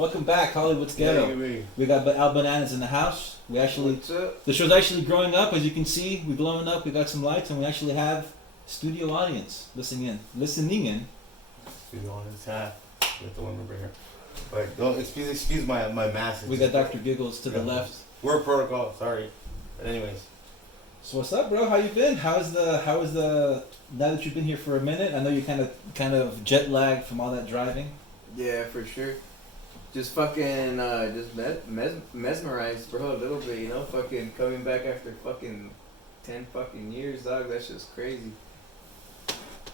Welcome back, Hollywood's Ghetto. Yeah, We got Al Bananas in the house. We actually, what's up? the show's actually growing up, as you can see. We're blowing up. We got some lights, and we actually have studio audience listening in. Studio on his hat. With the one over here. But don't excuse my mask. We got Dr. Giggles to the left. Work protocol. Sorry. But anyways, So what's up, bro? How you been? How is the now that you've been here for a minute? I know you kind of jet lagged from all that driving. Yeah, for sure. Just fucking, mesmerized, bro, a little bit, you know? Fucking coming back after fucking 10 fucking years, dog. That's just crazy.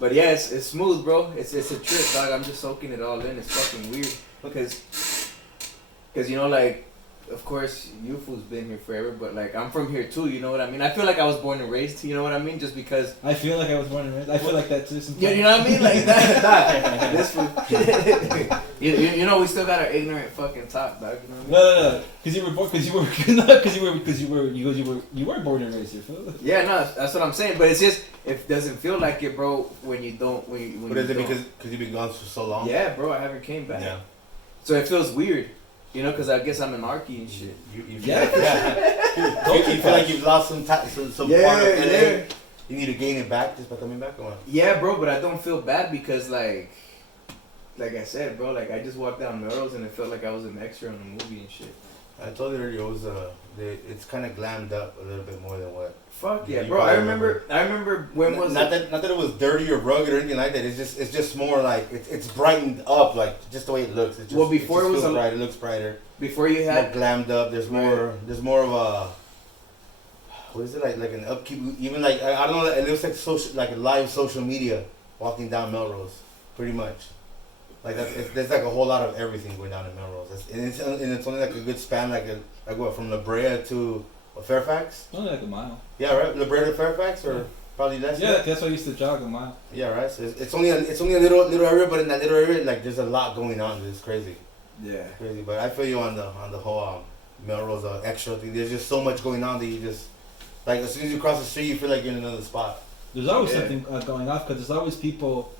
But yeah, it's smooth, bro. It's a trip, dog. I'm just soaking it all in. It's fucking weird. Because you know, like, of course, you fools been here forever, but like, I'm from here too, you know what I mean? I feel like I was born and raised, you know what I mean? Just because. I feel like I was born and raised. I feel like that too sometimes. Yeah, you know what I mean? Like that. This fool. you know, we still got our ignorant fucking talk, dog. You know what I mean? No. Because you were born and raised here, fool. Yeah, no, that's what I'm saying. But it's just, it doesn't feel like it, bro, when you don't. When but is you it don't. because you've been gone for so long? Yeah, bro, I haven't came back. Yeah. So it feels weird, you know, because I guess I'm an arky and shit. You Yeah. you feel like you've lost some part of LA. Yeah. You need to gain it back just by coming back or what? Yeah, bro, but I don't feel bad because, like I said, bro, like, I just walked down Melrose and it felt like I was an extra on a movie and shit. I told you earlier, it was it's kind of glammed up a little bit more than what. Fuck Yeah, yeah, you bro. I probably remember when was not it? that it was dirty or rugged or anything like that. It's just more like it's brightened up, like just the way it looks. It just, Well, before it it was feels a- bright. It looks brighter. Before you It's more had. glammed up. There's more of a what is it like an upkeep? Even like I don't know. It looks like a live social media walking down Melrose, pretty much. Like there's like a whole lot of everything going down in Melrose. And it's only like a good span, like what from La Brea to Fairfax. Only like a mile. Yeah, right. La Brea to Fairfax, or probably less. Yeah, that's why I used to jog a mile. Yeah, right. So it's only a little area, but in that little area, like there's a lot going on. It's crazy, Yeah. crazy. But I feel you on the whole Melrose extra thing. There's just so much going on that you just like as soon as you cross the street, you feel like you're in another spot. There's always Yeah. something going off because there's always people.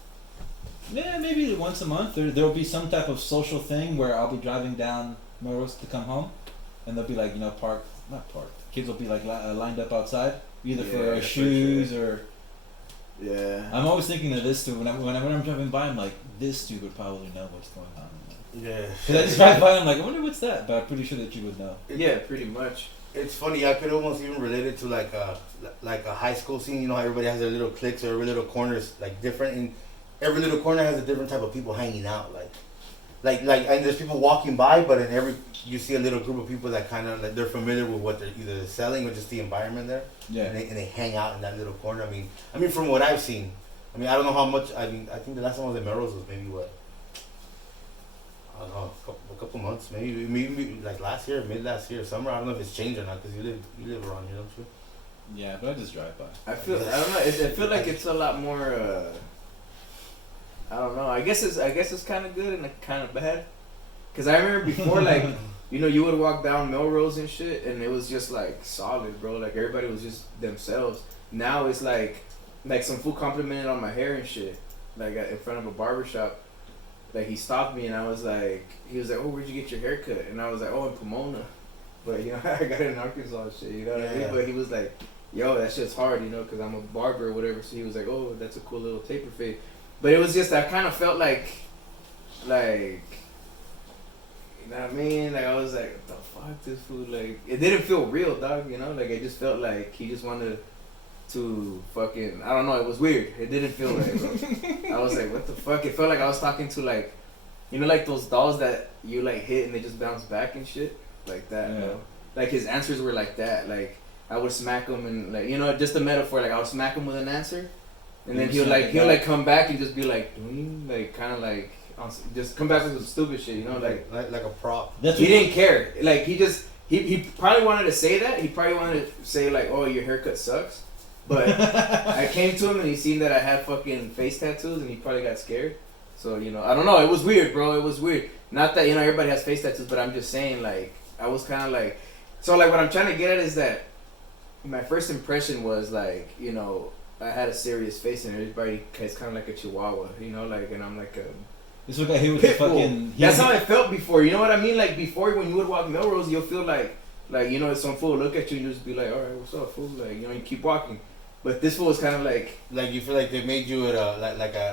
Yeah, maybe once a month there'll be some type of social thing where I'll be driving down Melrose to come home, and they'll be like not parked. Kids will be like lined up outside, either Yeah, for for shoes or. Yeah. I'm always thinking of this too. Whenever I'm driving by, I'm like, this dude would probably know what's going on. Yeah. Because I just drive by, I'm like, I wonder what's that, but I'm pretty sure that you would know. Yeah, pretty much. It's funny. I could almost even relate it to like a high school scene. You know how everybody has their little cliques or every little corner is like different, and every little corner has a different type of people hanging out. Like, and there's people walking by, but in every you see a little group of people that kind of like they're familiar with what they're either selling or just the environment there. Yeah. And they hang out in that little corner. I mean, from what I've seen, I mean, I don't know how much. I think the last time I was at Melrose was maybe what. I don't know, a couple months, maybe like last year, mid last year, summer. I don't know if it's changed or not because you live around here, don't you? Yeah, but I just drive by. I don't know. I feel like it's a lot more. I don't know. I guess it's kind of good and kind of bad. Cause I remember before, like, you know, you would walk down Melrose and shit, and it was just like solid, bro. Like everybody was just themselves. Now it's like some fool complimented on my hair and shit, like in front of a barbershop. Like he stopped me and I was like, he was like, oh, where'd you get your hair cut? And I was like, oh, in Pomona. But you know, I got it in Arkansas and shit. You know what I mean? But he was like, yo, that shit's hard, you know, because I'm a barber or whatever. So he was like, oh, that's a cool little taper fade. But it was just, I kind of felt like, you know what I mean? Like, I was like, what the fuck, this food? Like, it didn't feel real, dog, you know? Like, it just felt like he just wanted to fucking, I don't know, it was weird. It didn't feel right, bro. I was like, what the fuck? It felt like I was talking to, like, you know, like those dolls that you, like, hit and they just bounce back and shit? Like that, Yeah. bro. Like, his answers were like that. Like, I would smack him and, like, you know, just a metaphor. Like, I would smack him with an answer. And then he'll come back and just be like, kind of like, just come back with some stupid shit, you know, like a prop. he didn't care. Like he probably wanted to say that. He probably wanted to say like, oh, your haircut sucks. But I came to him and he seen that I had fucking face tattoos and he probably got scared. So, you know, I don't know. It was weird, bro. It was weird. Not that, you know, everybody has face tattoos, but I'm just saying, like, I was kind of like, so like what I'm trying to get at is that my first impression was like, you know, I had a serious face and everybody is kind of like a chihuahua, you know, like, and I'm like This is what I hate with the Pitbull. fucking. That's how it felt before. You know what I mean? Like before, when you would walk Melrose, you'll feel like you know, some fool look at you and you just be like, all right, what's up, fool? Like, you know, you keep walking. But this fool was kind of like you feel like they made you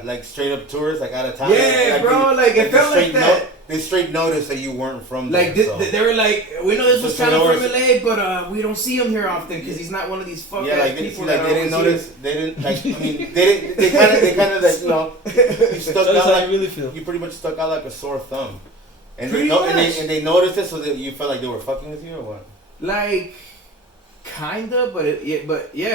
like straight up tourist, like out of town. yeah, bro. Like it felt like that. They straight noticed that you weren't from there. Like they were like, we know this was But kind of you know from LA, but we don't see him here often because he's not one of these fuck yeah, like people they that didn't always notice. They didn't like. I mean, they kind of like, you know, you stuck That's out how I like really feel. you pretty much stuck out like a sore thumb, and Pretty they much. and they noticed it, so that you felt like they were fucking with you or what? like. Kinda, but it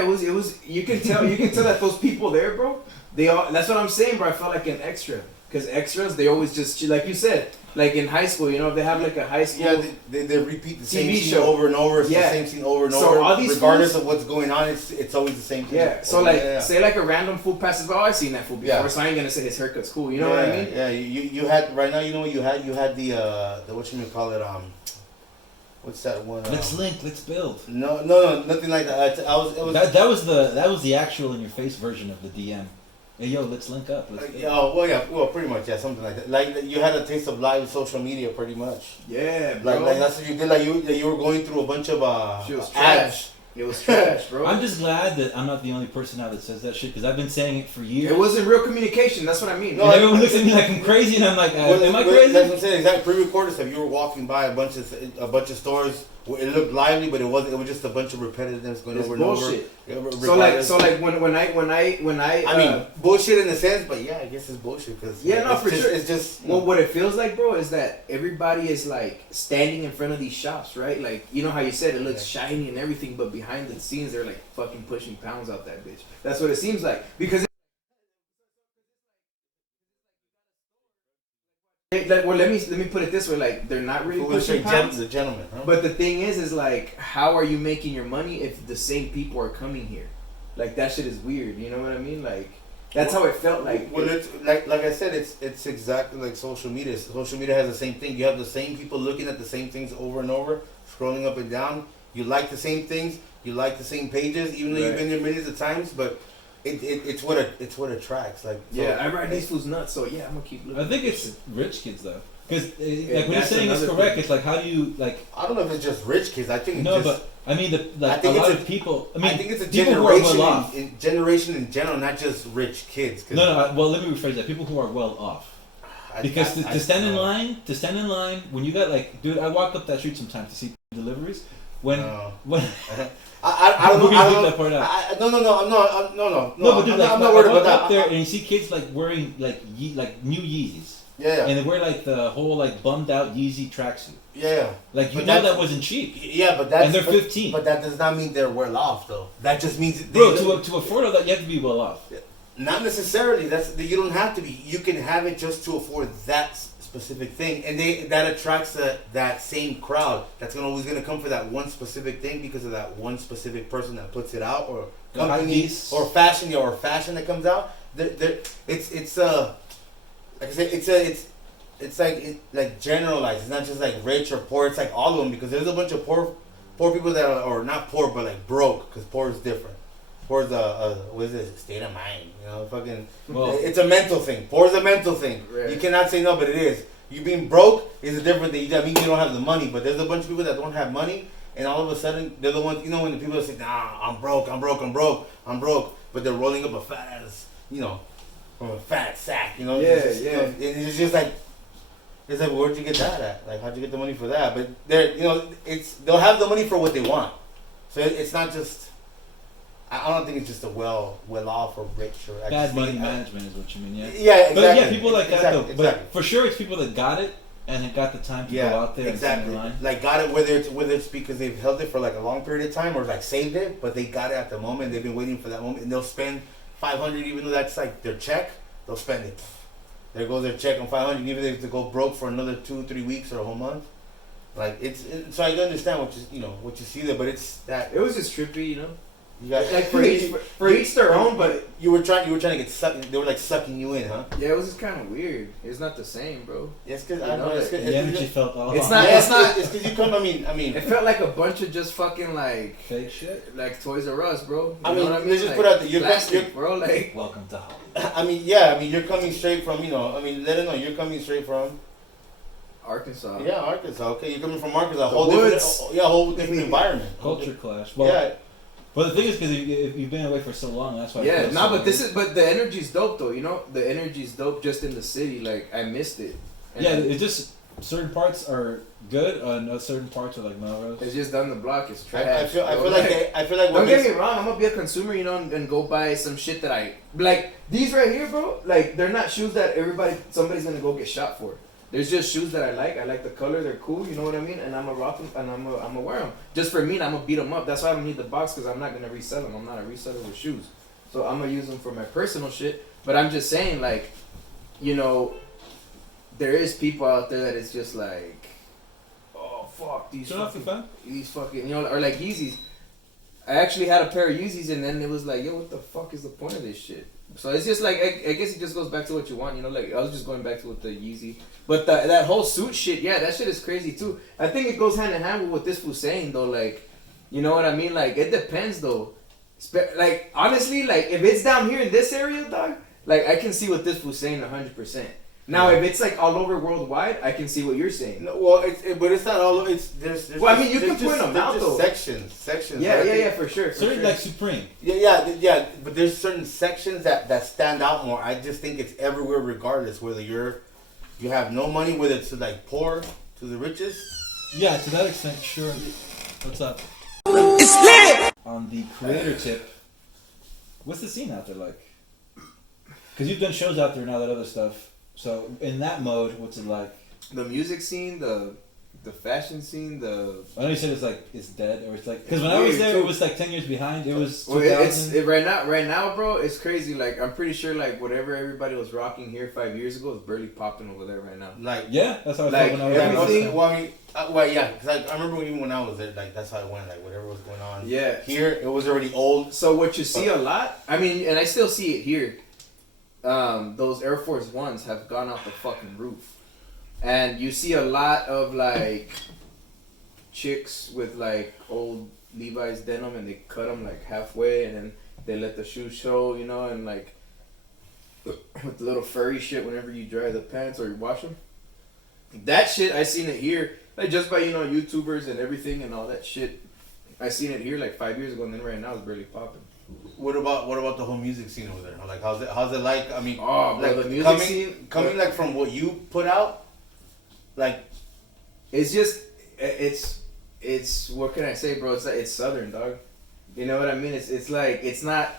was you can tell that those people there, bro. They all that's what I'm saying, bro. I felt like an extra because extras they always just like you said, like in high school, you know, if they have like a high school. Yeah, they repeat the same TV scene show. over and over. It's Yeah. the same scene over and So over. all these Regardless fools- of what's going on, it's always the same thing. Yeah, so Oh, like yeah. say like a random fool passes by, oh, I've seen that fool before, Yeah. so I ain't gonna say his haircut's cool. You know what I mean? Yeah, you had right now. You know what you had? You had the what you call it? What's that one? Let's link. Let's build. No, nothing like that. It was. That was the actual in your face version of the DM. Hey yo, let's link up. Let's build. well, pretty much, yeah, something like that. Like you had a taste of live social media, pretty much. Yeah, bro. Like that's what you did. Like you were going through a bunch of Shit was ads. trash. It was trash, bro. I'm just glad that I'm not the only person now that says that shit because I've been saying it for years. It wasn't real communication. That's what I mean. No, And everyone looks at me like I'm crazy, and I'm like, am I crazy? That's what I'm saying. Exactly. Pre-recorded stuff. You were walking by a bunch of stores. It looked lively, but it wasn't. It was just a bunch of repetitiveness going It's over and bullshit. over. So like when I I mean, bullshit in a sense, but yeah, I guess it's bullshit because Yeah, no, it's for just, sure. It's just well, what it feels like, bro, is that everybody is like standing in front of these shops, right? Like, you know how you said it looks shiny and everything, but behind the scenes they're like fucking pushing pounds out that bitch. That's what it seems like because. Like, well, let me put it this way: like, they're not really pushing pounds. the gentleman. Huh? But the thing is like, how are you making your money if the same people are coming here? Like, that shit is weird. You know what I mean? Like, that's how it felt like. Well, it's like I said, it's exactly like social media. Social media has the same thing. You have the same people looking at the same things over and over, scrolling up and down. You like the same things. You like the same pages, even though you've been there millions of times. But it's what attracts. Like Yeah, I ride these fools nuts, so yeah, I'm gonna keep looking. I think it's rich kids though, because like what you're that's saying is another correct. thing. It's like how do you like? I don't know if it's just rich kids. I think No, it's just, but I mean the like I think a lot it's of people. I I mean, think it's a people who are well generation off. generation in general, not just rich kids. 'Cause No, well, let me rephrase that. People who are well off. Because to stand in line, when you got like, dude, I walk up that street sometimes to see deliveries. When No. when I don't know. We're I gonna don't leave that part out. No. no, but dude, like, I'm not I worried walk about up that. there and you see kids like wearing like like new Yeezys, Yeah, and they wear like the whole like bummed out Yeezy tracksuit. yeah. Like you But know that's- that wasn't cheap, Yeah, but that's and they're 15. But that does not mean they're well off, though. That just means they Bro, to afford all that, you have to be well off. not necessarily. You don't have to be. You can have it just to afford that specific thing, and that attracts that same crowd that's always gonna come for that one specific thing because of that one specific person that puts it out or company Hypebeast. or fashion that comes out. It's like I said, it's like generalized. It's not just like rich or poor. It's like all of them because there's a bunch of poor people that are or not poor but like broke because poor is different. Poor is what is it? State of mind. You know, fucking. Well, It's a mental thing. Poor is a mental thing. Right. You cannot say no, but it is. You being broke is a different thing. I mean, you don't have the money, but there's a bunch of people that don't have money, and all of a sudden they're the ones. You know, when the people say, "Nah, I'm broke, but they're rolling up a fat ass, from a fat sack. You know. Yeah, it's just, yeah. It's just like. It's like, where'd you get that at? Like, how'd you get the money for that? But they'll have the money for what they want. So it's not just. I don't think it's just a well off or rich or bad money management is what you mean, yeah. Yeah, exactly. But yeah, people like that Exactly, though. exactly. But for sure, it's people that got it and have got the time to go out there and stand in line. Like got it whether it's because they've held it for like a long period of time or like saved it, but they got it at the moment. They've been waiting for that moment, and they'll spend $500 even though that's like their check. They'll spend it. There goes their check on $500, even if they have to go broke for another 2-3 weeks or a whole month. Like it's so I can understand what you see there, but it's that It was just trippy, You got Like for each their own, but you were trying to get sucked. They were like sucking you in, huh? yeah, it was just kind of weird. It's not the same, bro. Yes, because You I know, know it's like, The energy felt off. It's not- Yeah, it's because you come. I mean. It felt like a bunch of just fucking like fake shit. Toys R Us, bro. You I know mean, what let's just Like, put out the plastic, bro. Like Welcome to Hollywood. I mean, yeah. I mean, you're coming straight from. Let them know you're coming straight from. Arkansas. Yeah, Arkansas. Okay, you're coming from Arkansas. A The whole woods. whole different environment. Culture clash. Well, Yeah. but the thing is, because if you've been away for so long, that's why. it Yeah, feels no, so but weird. but the energy's dope though. You know, the energy's dope just in the city. Like I missed it. And Yeah, it's just certain parts are good, and certain parts are like Melrose. it's just down the block. It's trash. I feel bro. like what Don't get makes, me wrong. I'm gonna be a consumer, you know, and go buy some shit that I like. These right here, bro. Like they're not shoes that somebody's gonna go get shot for. There's just shoes that I like. I like the color. They're cool. You know what I mean? And I'm a rock them, and I'm a wear them. Just for me, and I'm gonna beat them up. That's why I don't need the box because I'm not gonna resell them. I'm not a reseller with shoes, so I'm gonna use them for my personal shit. But I'm just saying, like, you know, there is people out there that it's just like, oh fuck these Turn off the fucking, fan. these fucking, you know, or like Yeezys. I actually had a pair of Yeezys, and then it was like, yo, what the fuck is the point of this shit? So it's just like, I guess it just goes back to what you want, you know. Like I was just going back to what the Yeezy, but that whole suit shit, yeah, that shit is crazy too. I think it goes hand in hand with what this fool's saying though. Like, you know what I mean? Like it depends though. Like honestly, like if it's down here in this area, dog, like I can see what this fool's saying 100%. Now, if it's like all over worldwide, I can see what you're saying. No, well, but it's not all. It's there's. Well, I mean, you there's can point them there's out, just though. sections. Yeah, right? yeah, for sure. For Certain sure. like Supreme. Yeah. But there's certain sections that stand out more. I just think it's everywhere, regardless whether you have no money, whether it's like poor to the richest. Yeah, to that extent, sure. What's up? It's lit! On the creator tip, what's the scene out there like? Because you've done shows out there and all that other stuff. So in that mode, what's it like? The music scene, the fashion scene, I know you said it's dead, or it's like because when I was there, it was like 10 years behind. It was well, 2000. right now, bro. It's crazy. Like I'm pretty sure, like whatever everybody was rocking here 5 years ago is barely popping over there right now. Like Yeah, that's how I Like, felt when I was yeah, there. everything- well, I mean, yeah, because I remember even when I was there, like that's how it went. Like whatever was going on. Yeah. Here, it was already old. So what you see a lot, I mean, and I still see it here. Those Air Force Ones have gone off the fucking roof, and you see a lot of like chicks with like old Levi's denim, and they cut them like halfway, and then they let the shoes show, you know, and like with the little furry shit whenever you dry the pants or you wash them. That shit I seen it here, like just by YouTubers and everything and all that shit. I seen it here like 5 years ago, and then right now it's barely popping. What about the whole music scene over there? Like how's it like? I mean, Oh, bro, like the music coming scene, coming like from what you put out, like it's just it's what can I say, bro? It's southern, dog. You know what I mean? It's like it's not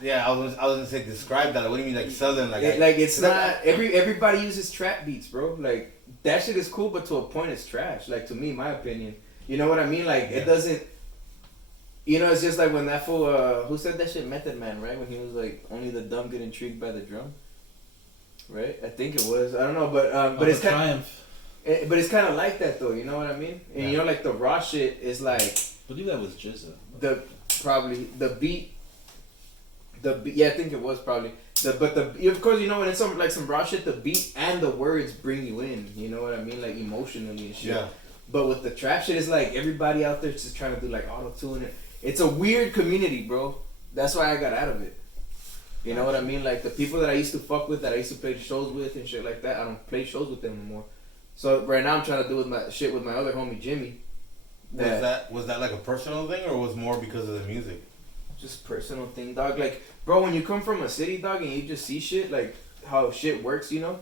yeah. I was gonna say describe that. What do you mean like southern? Like it's not everybody uses trap beats, bro. Like that shit is cool, but to a point it's trash. Like to me, my opinion. You know what I mean? Like it doesn't. You know, it's just like when that fool, who said that shit? Method Man, right? When he was like, only the dumb get intrigued by the drum. Right? I think it was. I don't know, but it's kind Triumph. but it's kind of like that though. You know what I mean? And you know, like the raw shit is like I believe that was Jizza. the beat. Yeah, I think it was probably of course, you know, when it's some raw shit, the beat and the words bring you in. You know what I mean? Like emotionally and shit. yeah. But with the trap shit, it's like everybody out there just trying to do like auto tune it. It's a weird community, bro. That's why I got out of it. You know what I mean? Like the people that I used to fuck with, that I used to play shows with and shit like that, I don't play shows with them anymore. So right now I'm trying to do with my other homie Jimmy. Was that like a personal thing or was more because of the music? Just personal thing, dog. Like, bro, when you come from a city, dog, and you just see shit, like how shit works, you know,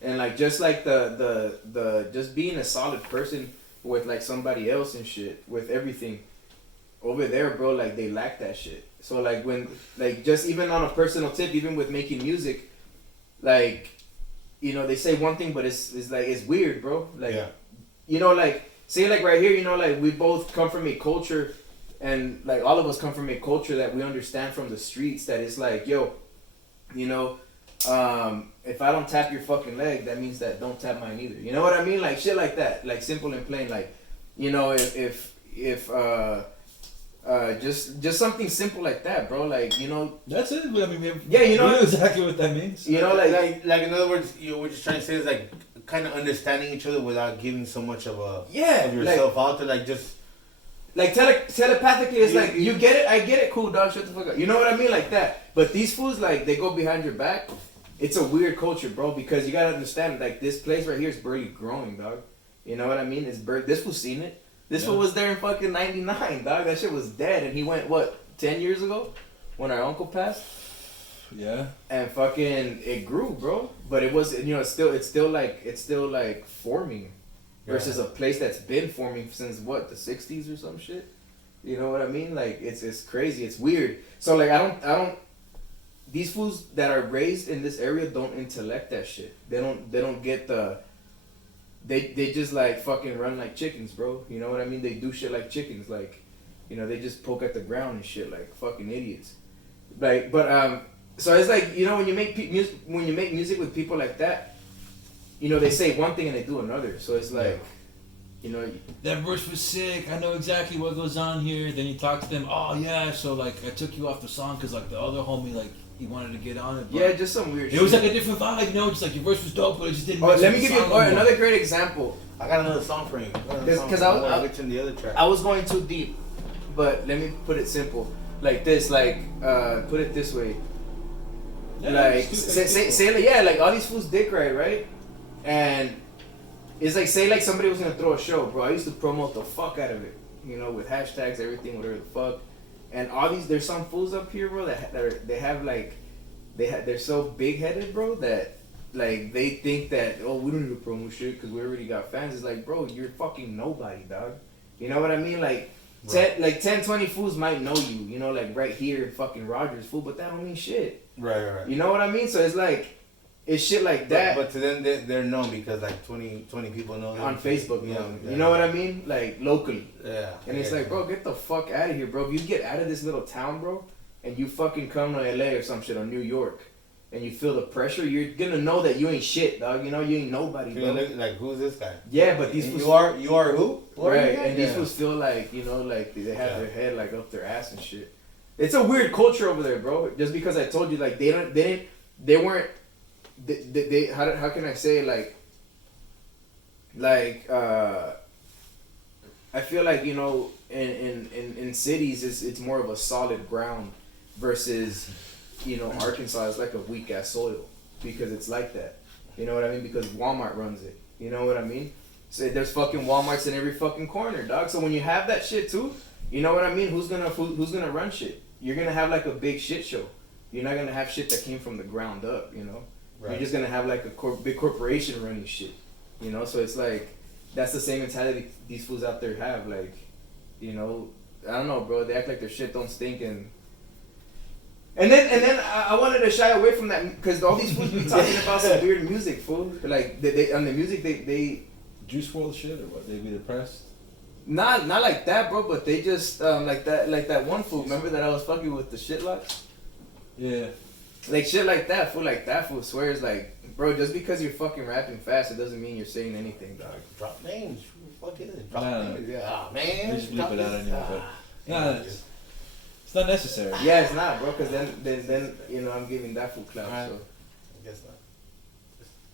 and like just like the just being a solid person with like somebody else and shit with everything over there, bro. Like they lack that shit. So like when like just even on a personal tip, even with making music, like you know they say one thing, but it's like it's weird, bro. Like you know, like say like right here, you know, like we both come from a culture. And like all of us come from a culture that we understand from the streets that it's like, yo, you know, if I don't tap your fucking leg, that means that don't tap mine either. You know what I mean? Like shit like that, like simple and plain. Like, you know, if Just something simple like that, bro. Like, you know, That's it. I mean, Yeah, you know- we know exactly what that means. you know, like like in other words, we're just trying to say is like kind of understanding each other without giving so much of yeah, of yourself out there, like just like telepathically, it's like you get it, I get it, cool dog, shut the fuck up. You know what I mean, like that. But these fools, like, they go behind your back. It's a weird culture, bro, because you gotta understand, like, this place right here is barely growing, dog. You know what I mean? This fool seen it. This fool was there in fucking '99, dog. That shit was dead, and he went what 10 years ago when our uncle passed. Yeah. And fucking it grew, bro. But it was, you know, it's still like forming, versus a place that's been forming since what, the '60s or some shit. You know what I mean? Like it's crazy. It's weird. So like I don't. These fools that are raised in this area don't intellect that shit. They don't get the. They just like fucking run like chickens, bro. You know what I mean? They do shit like chickens, like, you know, they just poke at the ground and shit like fucking idiots. Like, but so it's like, you know, when you make music with people like that, you know, they say one thing and they do another. So it's like, you know, That verse was sick. I know exactly what goes on here. Then you talk to them. Oh yeah, so like I took you off the song because like the other homie like he wanted to get on it. But yeah, just some weird. it was like a different vibe, you know. Just like your verse was dope, but it just didn't. Oh, mix let with me the give you song no more. another great example. I got another song for you. Because I'll get you in the other track. I was going too deep, but let me put it simple, like this, like put it this way. Yeah, Like it's too- say like, yeah, like all these fools dick ride, right? And it's like, say like somebody was gonna throw a show, bro. I used to promote the fuck out of it, you know, with hashtags, everything, whatever the fuck. And all these, there's some fools up here, bro, they're so big headed, bro, that like they think that, oh, we don't need to promote shit because we already got fans. It's like, bro, you're fucking nobody, dog. You know what I mean? Like. Right. 10, 20 fools might know you, know, like right here in fucking Rogers, fool, but that don't mean shit. Right. You know what I mean? So it's like, it's shit like that But to them, they're known because like 20 people know them. on Facebook, Yeah, man. yeah. You know what I mean? Like locally. Yeah. And it's like, bro, get the fuck out of here, bro. If you get out of this little town, bro, and you fucking come to LA or some shit, or New York, and you feel the pressure, you're gonna know that you ain't shit, dog. You know, you ain't nobody, You're bro. gonna look like, who's this guy? Yeah, but these And fools, you are who? Who are you right? again? And these Yeah. fools feel like, you know, like they have Yeah. their head like up their ass and shit. It's a weird culture over there, bro. Just because I told you, like they weren't. How can I say, I feel like, you know, in cities it's more of a solid ground versus, you know, Arkansas is like a weak ass soil because it's like that. You know what I mean? Because Walmart runs it. You know what I mean? So there's fucking Walmarts in every fucking corner, dog. So when you have that shit too, you know what I mean? Who's gonna run shit? You're gonna have like a big shit show. You're not gonna have shit that came from the ground up. You know, Right. you're just gonna have like a big corporation running shit. You know, so it's like that's the same mentality these fools out there have. Like, you know, I don't know, bro. They act like their shit don't stink and then I wanted to shy away from that because all these fools be talking about some weird music, fool. Like they on the music they Juice WRLD shit or what? They be depressed. not like that, bro. But they just like that one fool. Remember that I was fucking with the shit locks? Yeah. Like shit like that fool. Like that fool swears like, bro. Just because you're fucking rapping fast, it doesn't mean you're saying anything, dog. Drop names. Who the fuck is it? Drop Nah. names. Yeah. Oh, man. They just bleep Drop it out this- anyway, but nah, it's not necessary. Yeah, it's not, bro. Cause then you know I'm giving that fool clout. Alright. So I guess not.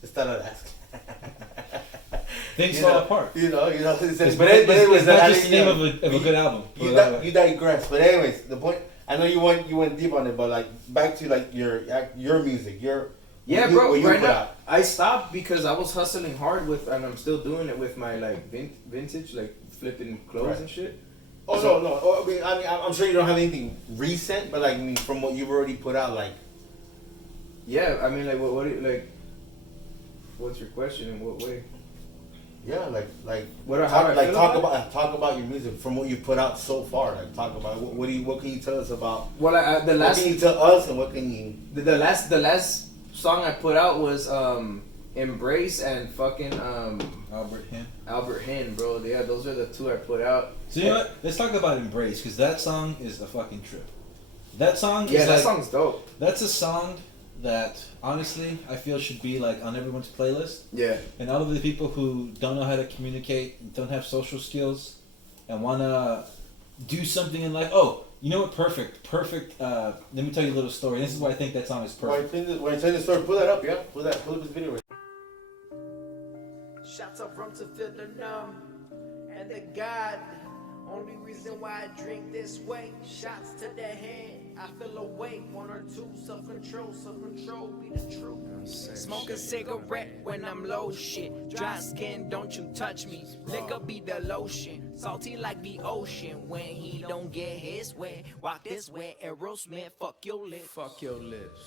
Just thought I'd ask. Things You fall know, apart. You know. It's, It's, but anyways, not just the name you of know, a good album. Put it You, that way. you digress. But anyways, the point. I know you went deep on it, but like back to like your music, yeah, what bro. you Right put now out. I stopped because I was hustling hard with, and I'm still doing it with my like vintage, like flipping clothes Right. and shit. Oh So- no. Oh, I mean, I'm sure you don't have anything recent, but like I mean, from what you've already put out, like Yeah, I mean, like, what do you, like, what's your question? In what way? yeah, like What how I feel talk about your music from what you put out so far. Like talk about what can you tell us about? Well, the What last can you tell us, and what can you? the last song I put out was Embrace and fucking Albert Hinn. Albert Hinn, bro. Yeah, those are the two I put out. So you know what? Let's talk about Embrace because that song is a fucking trip. That song Yeah, is that like, song's dope. that's a song that honestly I feel should be like on everyone's playlist. Yeah. And all of the people who don't know how to communicate, don't have social skills, and wanna do something in life. Oh, you know what? Perfect. Let me tell you a little story. This is why I think that song is perfect. When I tell the story, pull that up, yeah. Pull up this video. Right. Shots of rum to fill the numb and the God. Only reason why I drink this way. Shots to the head. I feel awake. 1 or 2. Self-control be the truth. Smoke a cigarette when I'm low shit. Dry skin, don't you touch me. Liquor be the lotion. Salty like the ocean. When he don't get his way. Walk this way, Aerosmith. Fuck your lips. Fuck your lips.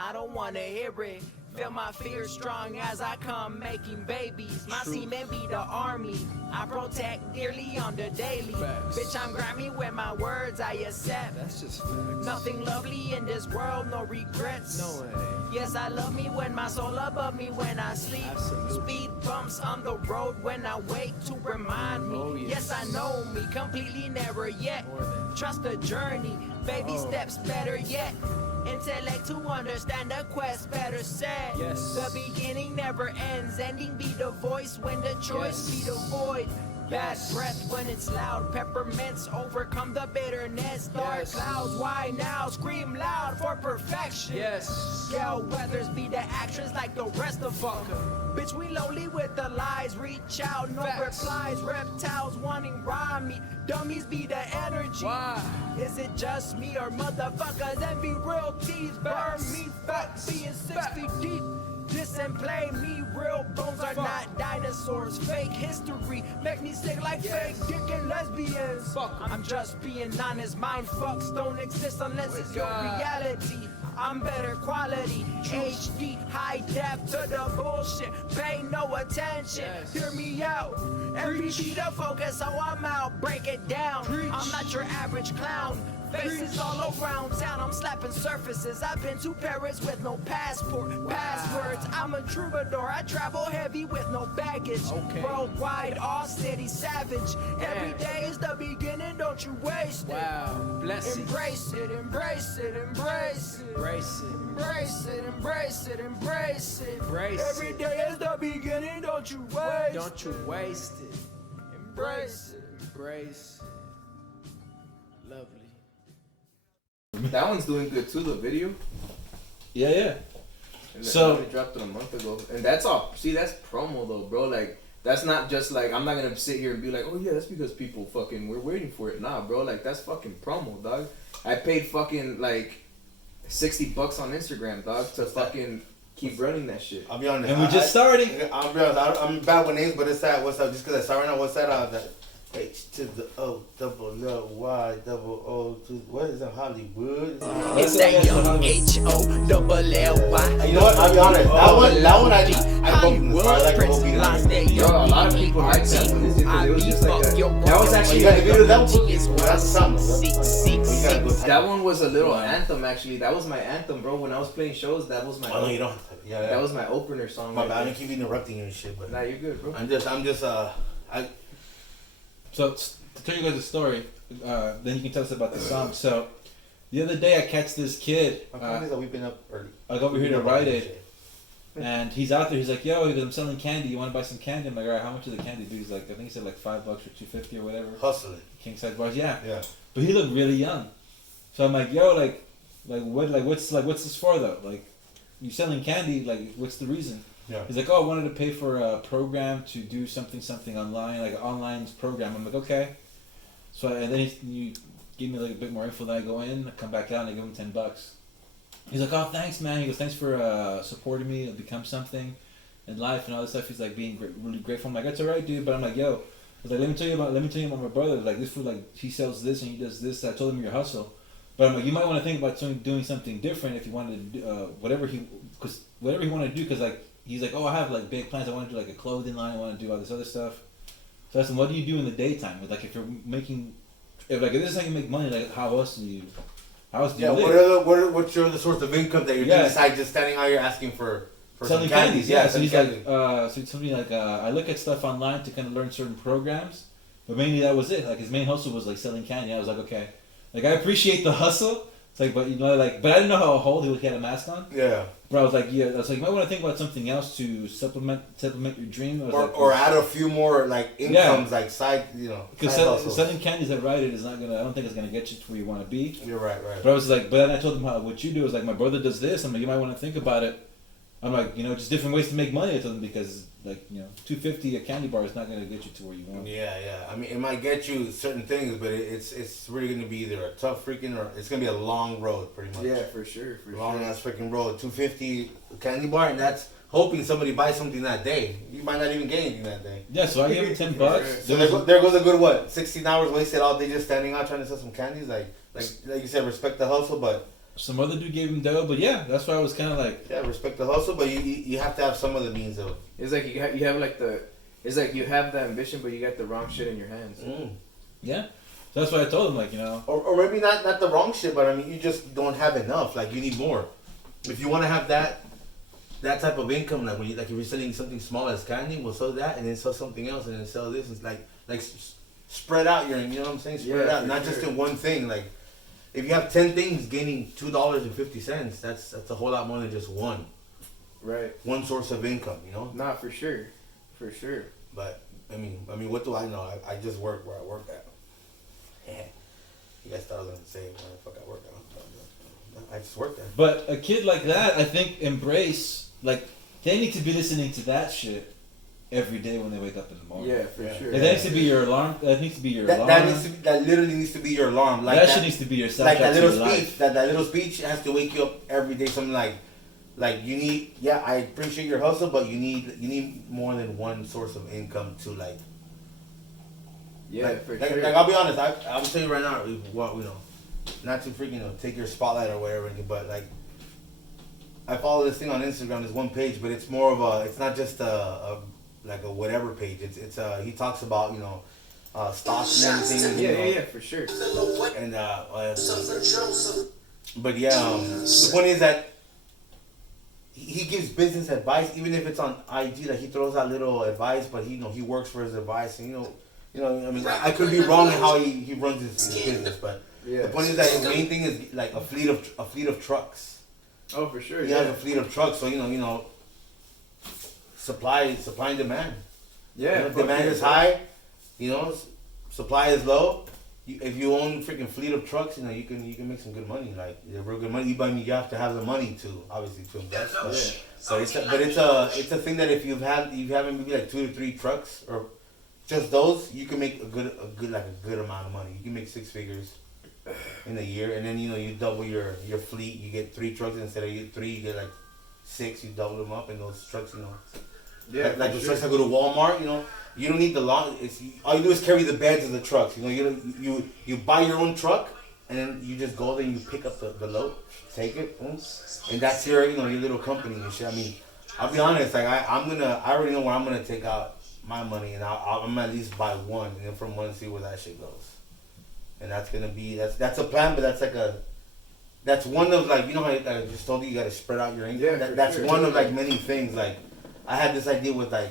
I don't wanna hear it. Feel my fear strong as I come making babies. My semen be the army. I protect dearly on the daily. Facts. Bitch, I'm grimy with my words I accept. That's just facts. Nothing lovely in this world, no regrets. No way. Yes, I love me when my soul above me when I sleep. Absolutely. Speed bumps on the road when I wake to remind me. Oh, Yes, I know me completely, never yet. More than. Trust the journey, baby Oh. steps better yet. Intellect to understand the quest, better said. Yes. The beginning never ends, ending be the voice when the choice be the void. Bad Yes. breath when it's loud, peppermints overcome the bitterness. Dark Yes. clouds, why now? Scream loud for perfection. Yes. Gail Weathers be the actress like the rest of them. Bitch, we lonely with the lies. Reach out, no Facts. replies. Reptiles wanting raw meat. Dummies be the energy. Why? Is it just me or motherfuckers envy real thieves? Burn Facts. me, fuck being 6 feet deep. This and play me, real bones are Fuck. not dinosaurs. Fake history make me sick like Yes. fake dick and lesbians. Fuck. I'm just being honest, mind fucks don't exist unless it's your God. reality. I'm better quality, HD, high def to the bullshit. Pay no attention, Yes. hear me out. Every beat the focus, so I'm out. Break it down. Preach. I'm not your average clown. Faces all around town, I'm slapping surfaces. I've been to Paris with no passport. Passwords, I'm a troubadour. I travel heavy with no baggage. Okay. Worldwide, all city savage. Every Damn. day is the beginning, don't you waste it. Wow. Bless it. Embrace it, embrace it, embrace it. Embrace it. Embrace it, embrace it, embrace it. Embrace Every it. day is the beginning, don't you waste Don't you waste it. Embrace it. Embrace it. Lovely. That one's doing good too, the video. Yeah. And So- they dropped it a month ago. And that's all. See, that's promo though, bro. Like, that's not just like, I'm not gonna sit here and be like, oh yeah, that's because people fucking, we're waiting for it. Nah, bro. Like, that's fucking promo, dog. I paid fucking like $60 on Instagram, dog, to fucking keep running that shit. I'll be honest. And we're just starting. I'll be honest. I'm bad with names, but it's that. What's up? Just because I saw right now. What's that? That H to the O double L Y double O to what is it? Hollywood. It's that young H-O double L-Y. You know what? I'll be honest. That one I like both. I like the whole beat. Bro, a lot of people like that one. It was just like that was actually You got the video of that one? That's That's something. six. You gotta go. that one was a little anthem actually. That was my anthem, bro. When I was playing shows, that was my Oh no, you don't. Yeah, that was my opener song. My right bad. I there. keep interrupting you and shit, but Nah, you're good, bro. I'm just So to tell you guys a story, then you can tell us about the song. So the other day I catch this kid. My friend is that we've been up early. I go over here to Rite Aid, and he's out there. He's like, "Yo, I'm selling candy. You want to buy some candy?" I'm like, "All right, how much is the candy?" Dude, he's like, "I think he said like $5 or $2.50 or whatever." Hustling. King size bars, yeah. Yeah. But he looked really young. So I'm like, "Yo, what's this for though? Like, you selling candy? Like, what's the reason?" Yeah. He's like, "Oh, I wanted to pay for a program to do something online, like an online program." I'm like, "Okay." So and then you give me like a bit more info. Then I go in, I come back out, and I give him $10. He's like, "Oh, thanks, man." He goes, "Thanks for supporting me to become something in life and all this stuff." He's like being really grateful. I'm like, "That's alright, dude." But I'm like, "Yo," I was like, let me tell you about my brother. Like this fool, like he sells this and he does this. I told him your hustle. But I'm like, you might want to think about doing something different if you wanted to do whatever he wanted to do. Because like he's like, "Oh, I have like big plans. I want to do like a clothing line. I want to do all this other stuff." So I asked him, "What do you do in the daytime? Like if you're making, if this is how you make money, like how else do you Yeah. live?" What's your other source of income that you're Yeah. doing besides just standing out here asking for Selling some candies? Yeah, so selling he's candies. like, so it's something like, I look at stuff online to kind of learn certain programs, but mainly that was it. Like his main hustle was like selling candy. I was like, okay, like I appreciate the hustle It's like, but you know, like, but I didn't know how old he had a mask on. Yeah. But I was like, yeah, I was like, you might want to think about something else to supplement your dream. I was like, Or add a few more like incomes, like side, you know. because side hustles. selling candies at Rite Aid is not gonna. I don't think it's gonna get you to where you want to be. You're right. But I was like, but then I told him how what you do is like my brother does this. I'm like, you might want to think about it. I'm like, you know, just different ways to make money. I told him because like you know, $2.50 a candy bar is not gonna get you to where you want. Yeah. I mean, it might get you certain things, but it's really gonna be either a tough freaking or it's gonna be a long road, pretty much. Yeah, for sure. Long ass freaking road. $2.50 candy bar, and that's hoping somebody buys something that day. You might not even get anything that day. Yeah, so I gave him $10. So there goes a good what? 16 hours wasted all day just standing out trying to sell some candies. Like you said, respect the hustle, but some other dude gave him dough, but yeah, that's why I was kind of like, yeah, respect the hustle, but you have to have some of the means of. It's like you have like the. It's like you have the ambition, but you got the wrong shit in your hands. yeah. So that's why I told him, like, you know. Or maybe not the wrong shit, but I mean, you just don't have enough. Like, you need more. If you want to have that type of income, like when if you're selling something small as candy, we'll sell that and then sell something else and then sell this. It's like spread out your, you know what I'm saying? Spread out, not just in one thing. Like, if you have 10 things gaining $2.50, that's a whole lot more than just one. Right. One source of income, you know? Nah, for sure. For sure. But I mean, what do I know? I just work where I work at. You guys thought I was gonna say where the fuck I work at. I just work there. But a kid like that, I think, embrace, like, they need to be listening to that shit every day when they wake up in the morning. Yeah, for sure. And that needs to be your alarm. That needs to be your alarm. That literally needs to be your alarm. Like that shit needs to be your soundtrack like that little to your speech. life. That little speech has to wake you up every day. Something like you need. Yeah, I appreciate your hustle, but you need more than one source of income to like. Yeah, like, for like, sure. Like I'll be honest, I'll tell you right now, what you know, not to freaking take your spotlight or whatever, but like, I follow this thing on Instagram. There's one page, but it's more of a. It's not just a whatever page. It's he talks about stocks and everything. Yeah, for sure. And but yeah, the point is that he gives business advice, even if it's on IG. Like, he throws out little advice, but he works for his advice, and I mean, I could be wrong in how he runs his business, but the point is that his main thing is like a fleet of trucks. Oh, for sure. He has a fleet of trucks, so supply and demand. Yeah, demand is high, supply is low. If you own a freaking fleet of trucks, you can make some good money, like real good money. But you have to have the money to obviously to invest. But it's a thing that if you having maybe like 2 to 3 trucks or just those, you can make a good amount of money. You can make 6 figures in a year, and then you double your fleet. You get 3 trucks instead of 3, you get like 6. You double them up, and those trucks, Yeah, like the trucks that go to Walmart, you don't need the long. All you do is carry the beds of the trucks. You buy your own truck, and then you just go there and you pick up the load, take it, and that's your your little company and shit. I mean, I'll be honest. Like I already know where I'm gonna take out my money, and I'm gonna at least buy one, and then from one see where that shit goes. And that's gonna be that's a plan, but that's one of like how I just told you gotta spread out your income. Yeah, That's sure. one of like many things. Like I had this idea with like.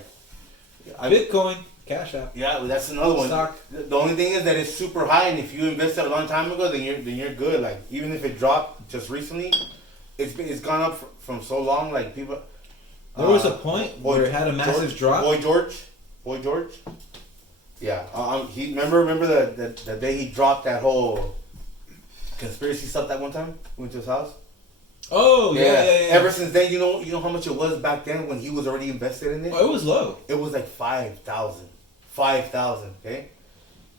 Bitcoin, Cash App. Yeah, well, that's another one. Stock. The only thing is that it's super high, and if you invested a long time ago, then you're good. Like even if it dropped just recently, it's gone up from so long. Like people. There was a point where it had a massive drop. Boy George. Yeah. He remember the day he dropped that whole conspiracy stuff that one time. We went to his house. Oh yeah. Ever since then, you know how much it was back then when he was already invested in it. Oh, it was low. It was like 5,000. 5,000. Okay,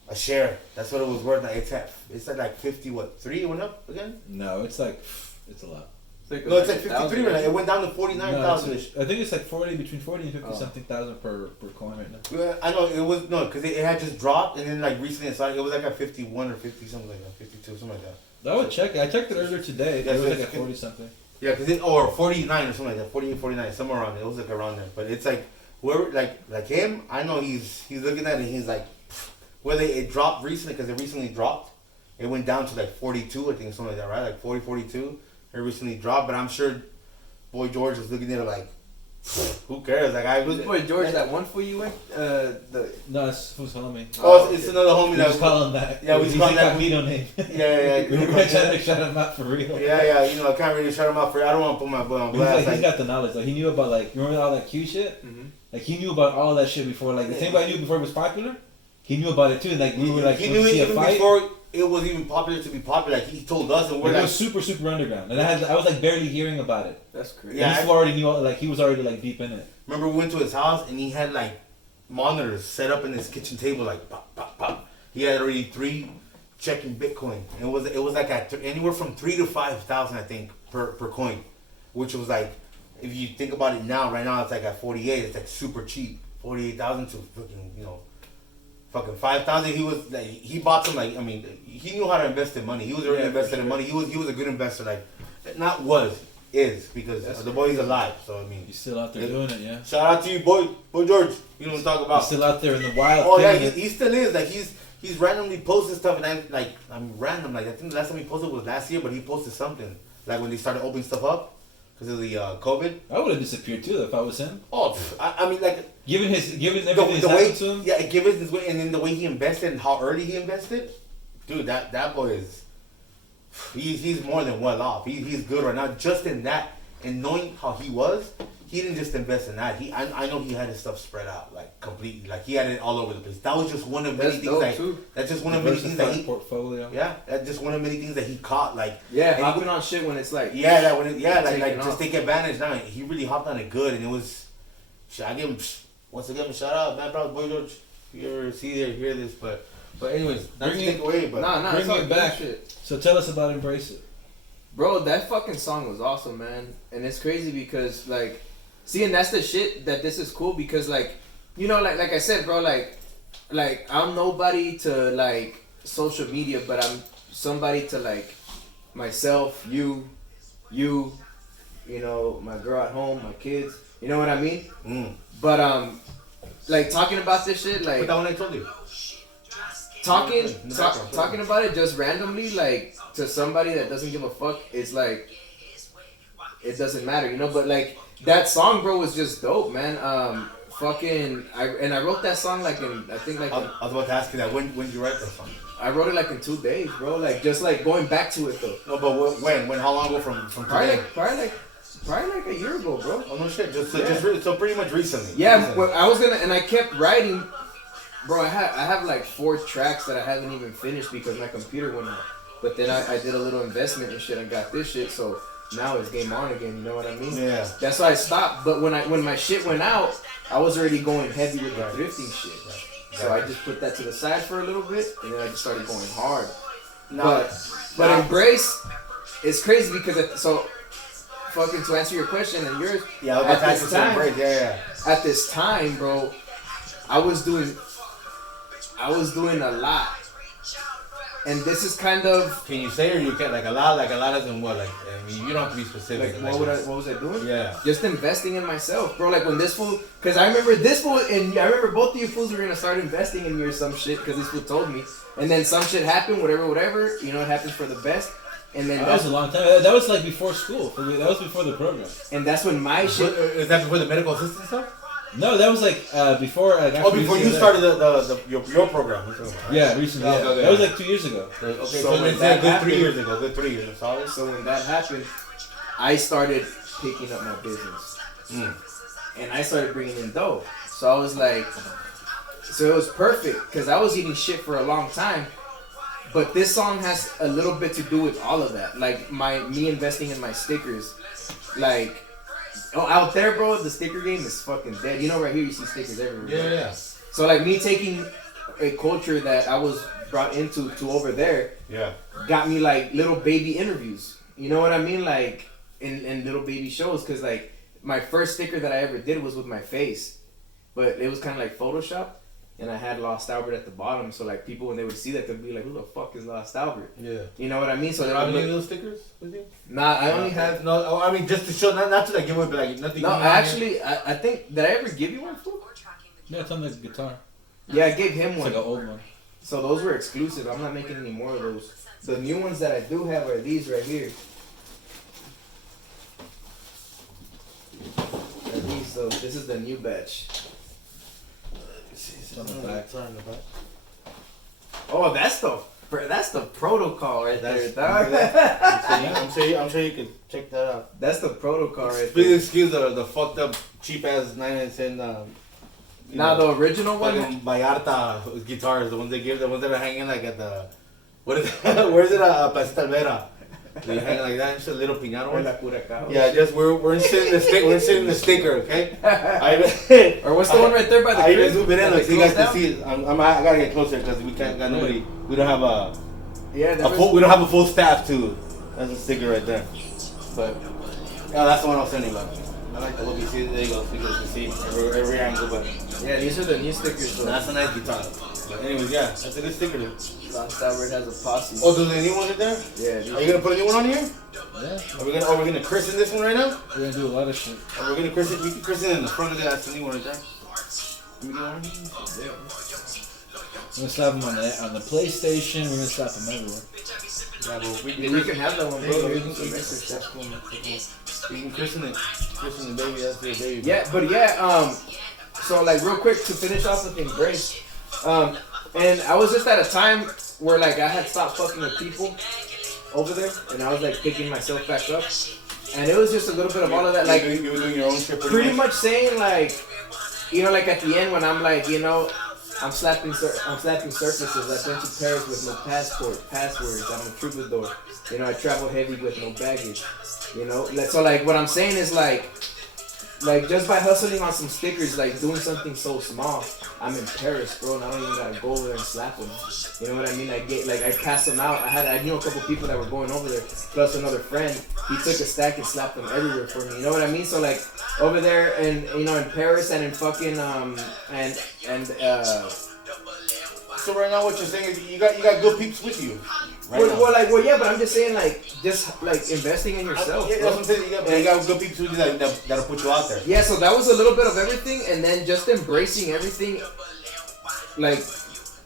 a share. That's what it was worth. Like it's like 3. It went up again. No, it's like it's a lot. No, it's like 53 right now. It went down to 49,000. I think it's like between 40 and 50 something thousand per coin right now. I know it was because it had just dropped, and then like recently it was like at 51 or 50 something like that, 52 something like that. I would check it. I checked it earlier today. It was like at 40 something. Yeah, or 49 or something like that, 48, 49, somewhere around there. It was like around there. But it's like whoever like him, I know he's looking at it. And he's like, whether it dropped recently because it recently dropped, it went down to like 42, I think something like that, right? Like 40, 42. It recently dropped, but I'm sure Boy George was looking at it like, Who cares? Like I was. Boy, George, that one for you went. The No, that's who's calling me. Oh, it's another homie We that. just call him that. Yeah, we just call him that. Incognito name. Yeah. We were trying to shout him out for real. Yeah. You know, I can't really shut him out for. I don't want to put my boy on But he's blast. like, Like, he's got the knowledge. Like he knew about like you remember all that Q shit. Mhm. Like he knew about all that shit before. Like the same way I knew before it was popular. He knew about it too. Like we were like, he when knew we it see a even fight. before it was even popular to be popular. Like he told us, and we're Like, it like, was super underground, and I was like barely hearing about it. That's crazy. Yeah, Yeah, he already knew. Like he was already like deep in it. remember we went to his house and he had like monitors set up in his kitchen table, like pop, pop, pop. He had already 3 checking Bitcoin, and it was like at anywhere from 3 to 5,000, I think, per coin, which was like, if you think about it now, right now it's like at 48, it's like super cheap, 48,000 to fucking 5,000. He was like, he bought some, like, I mean, he knew how to invest in money. He was already Yeah, invested for in sure. money. He was a good investor, like, is because That's the boy's alive. So I mean, He's still out there doing it. Yeah. shout out to you, boy George. You know what I'm talking about. He's still out there in the wild. Oh yeah, killing it. he still is. Like he's randomly posting stuff, and I'm random. Like I think the last time he posted was last year, but he posted something like when they started opening stuff up because of the COVID. I would have disappeared too if I was him. Oh, I mean, like Given everything the that's way, happened to him. yeah, given his way, and then the way he invested and how early he invested, dude, that boy is he's more than well off. He's good right now, just in that, and knowing how he was. He didn't just invest in that. I know he had his stuff spread out like completely. Like he had it all over the place. That was just one of many That's things. dope That, too. that's just one of many things that Diversified he. portfolio. Yeah, that's just one of many things that he caught. Like Yeah, and hopping on shit when it's like. yeah, that when it, yeah, like taking just off. take advantage. Now he really hopped on it good, and it was. I give him once again a shout out, man, bro, boy George. If you ever see or hear this, but anyways, not to Bring take it- away, but Nah, Bring it's all it good back. shit. So tell us about Embrace It. Bro, that fucking song was awesome, man. And it's crazy because, like, see, and that's the shit that this is cool because, like, you know, like I said, bro, like I'm nobody to, like, social media, but I'm somebody to, like, myself, you know, my girl at home, my kids, you know what I mean? But, like, talking about this shit, like, But that one I told you. talking about it just randomly, like, to somebody that doesn't give a fuck, it's like, it doesn't matter, you know. But like that song, bro, was just dope, man. I wrote that song like in I think like I was about to ask you that. When did you write that song? I wrote it like in 2 days, bro. Like just like going back to it though. No, but when? How long ago from today? Probably like a year ago, bro. Oh no shit! Just Yeah. so pretty much recently. Yeah, Recently. well, I was gonna, and I kept writing, bro. I have like 4 tracks that I haven't even finished because my computer went out. But then I did a little investment and shit. I got this shit, so now it's game on again. You know what I mean? Yeah. That's why I stopped. But when my shit went out, I was already going heavy with the thrifting shit. So I just put that to the side for a little bit, and then I just started going hard. But Embrace, it's crazy because fucking to answer your question and yours. Yeah, I was at about to ask this you to time, Embrace. Yeah. at this time, bro, I was doing a lot, and this is kind of Can you say or you can't? Like a lot as in what? Like I mean, you don't have to be specific. like what was I doing? Yeah. Just investing in myself, bro. Like when this fool, because I remember this fool, and I remember both of you fools were gonna start investing in me or some shit, because this fool told me, and then some shit happened, whatever. You know, it happens for the best, and then That was a long time. That was like before school. That was before the program. and that's when my shit. Is that before the medical assistant stuff? No, that was like before. Like, Oh, after before UCLA. you started your program. You're talking about, right? Yeah, recently. Okay, Yeah. okay. That was like 2 years ago. Okay, So so when it's that a good happened- 3 years ago. Good 3 years. Solid. So when that happened, I started picking up my business, and I started bringing in dough. So I was like, so it was perfect because I was eating shit for a long time. But this song has a little bit to do with all of that, like me investing in my stickers, like out there, bro. The sticker game is fucking dead. You know, right here you see stickers everywhere. bro. Yeah. So like me taking a culture that I was brought into to over there Yeah. got me like little baby interviews. You know what I mean? Like in little baby shows, because like my first sticker that I ever did was with my face, but it was kind of like Photoshop, and I had Lost Albert at the bottom. So like people when they would see that, they'd be like, "Who the fuck is Lost Albert?" Yeah. You know what I mean? So Do they you have would any of look, those stickers with you? nah, I only have. No. I mean, just to show, not to like give away, but like nothing. No, actually, I think, did I ever give you one, fool? Yeah, it's on the guitar. Yeah, I gave him It's one. like an old one. So those were exclusive. I'm not making any more of those. The new ones that I do have are these right here. Are these So this is the new batch. On the back. Sorry, on the back. Oh, that's the protocol right there, dog. I'm sure you can check that out. That's the protocol right Please there. excuse the fucked up cheap ass 99 Now the original one. fucking Vallarta guitars, the ones that are hanging like at the what is where is it Placita Alvera? They hang like that, just a little piñata one. Yeah, just we're inserting the sticker, okay? Or what's the one right there by the I even crib? zoom it in That like so you guys goes can see it. I gotta get closer because we can't got nobody. We don't have Yeah, there was- we don't have a full staff too. That's a sticker right there. But yeah, that's the one I was sending about. I like the look. You see, there you go. So you guys can see every angle. But yeah, these are the new stickers. Though. that's a nice guitar. But anyways, yeah, that's a good sticker. Dude. Lost Albert has a posse. Oh, there's a new one in there. Yeah. Are you gonna put a new one on here? Yeah. Are we gonna christen this one right now? We're gonna do a lot of shit. Or we're gonna christen. We can christen in the front of that's the new one right there. Let me get on here. We're gonna slap him on the PlayStation. We're gonna slap him everywhere. Yeah, but we Yeah, you can have that one, bro. Hey, You we can can mix it. that's cool, man. That's cool. We can christen it. Christen the baby. That's the baby. Yeah, but so like real quick to finish off with Embrace, and I was just at a time where like I had stopped fucking with people over there, and I was like picking myself back up, and it was just a little bit of all of that, like you were doing your own shit pretty much saying like, you know, like at the end when I'm like, you know, I'm slapping surfaces. I've been to Paris with no passwords. I'm a troubadour. You know, I travel heavy with no baggage. You know, so like what I'm saying is like just by hustling on some stickers, like doing something so small, I'm in Paris, bro, and I don't even gotta go over there and slap them. You know what I mean? I passed them out. I knew a couple people that were going over there, plus another friend. He took a stack and slapped them everywhere for me. You know what I mean? So like over there, and you know, in Paris and in fucking So right now, what you're saying is you got good peeps with you. Right now. well, yeah, but I'm just saying, like, just like investing in yourself. Yeah, bro. that's what I'm saying. You got good peeps with you that'll put you out there. Yeah, so that was a little bit of everything, and then just embracing everything, like,